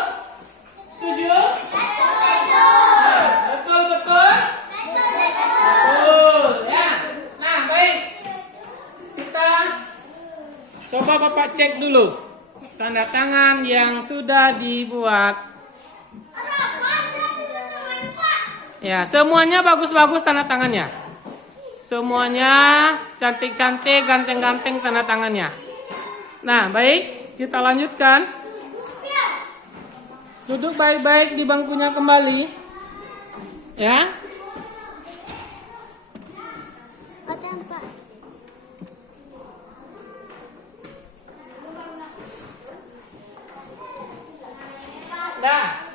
Setuju? Betul betul? Betul ya. Nah baik, kita coba Bapak cek dulu tanda tangan yang sudah dibuat. Ya, semuanya bagus-bagus tanda tangannya. Semuanya cantik-cantik, ganteng-ganteng tanda tangannya. Nah, baik, kita lanjutkan. Duduk baik-baik di bangkunya kembali. Ya. Nah,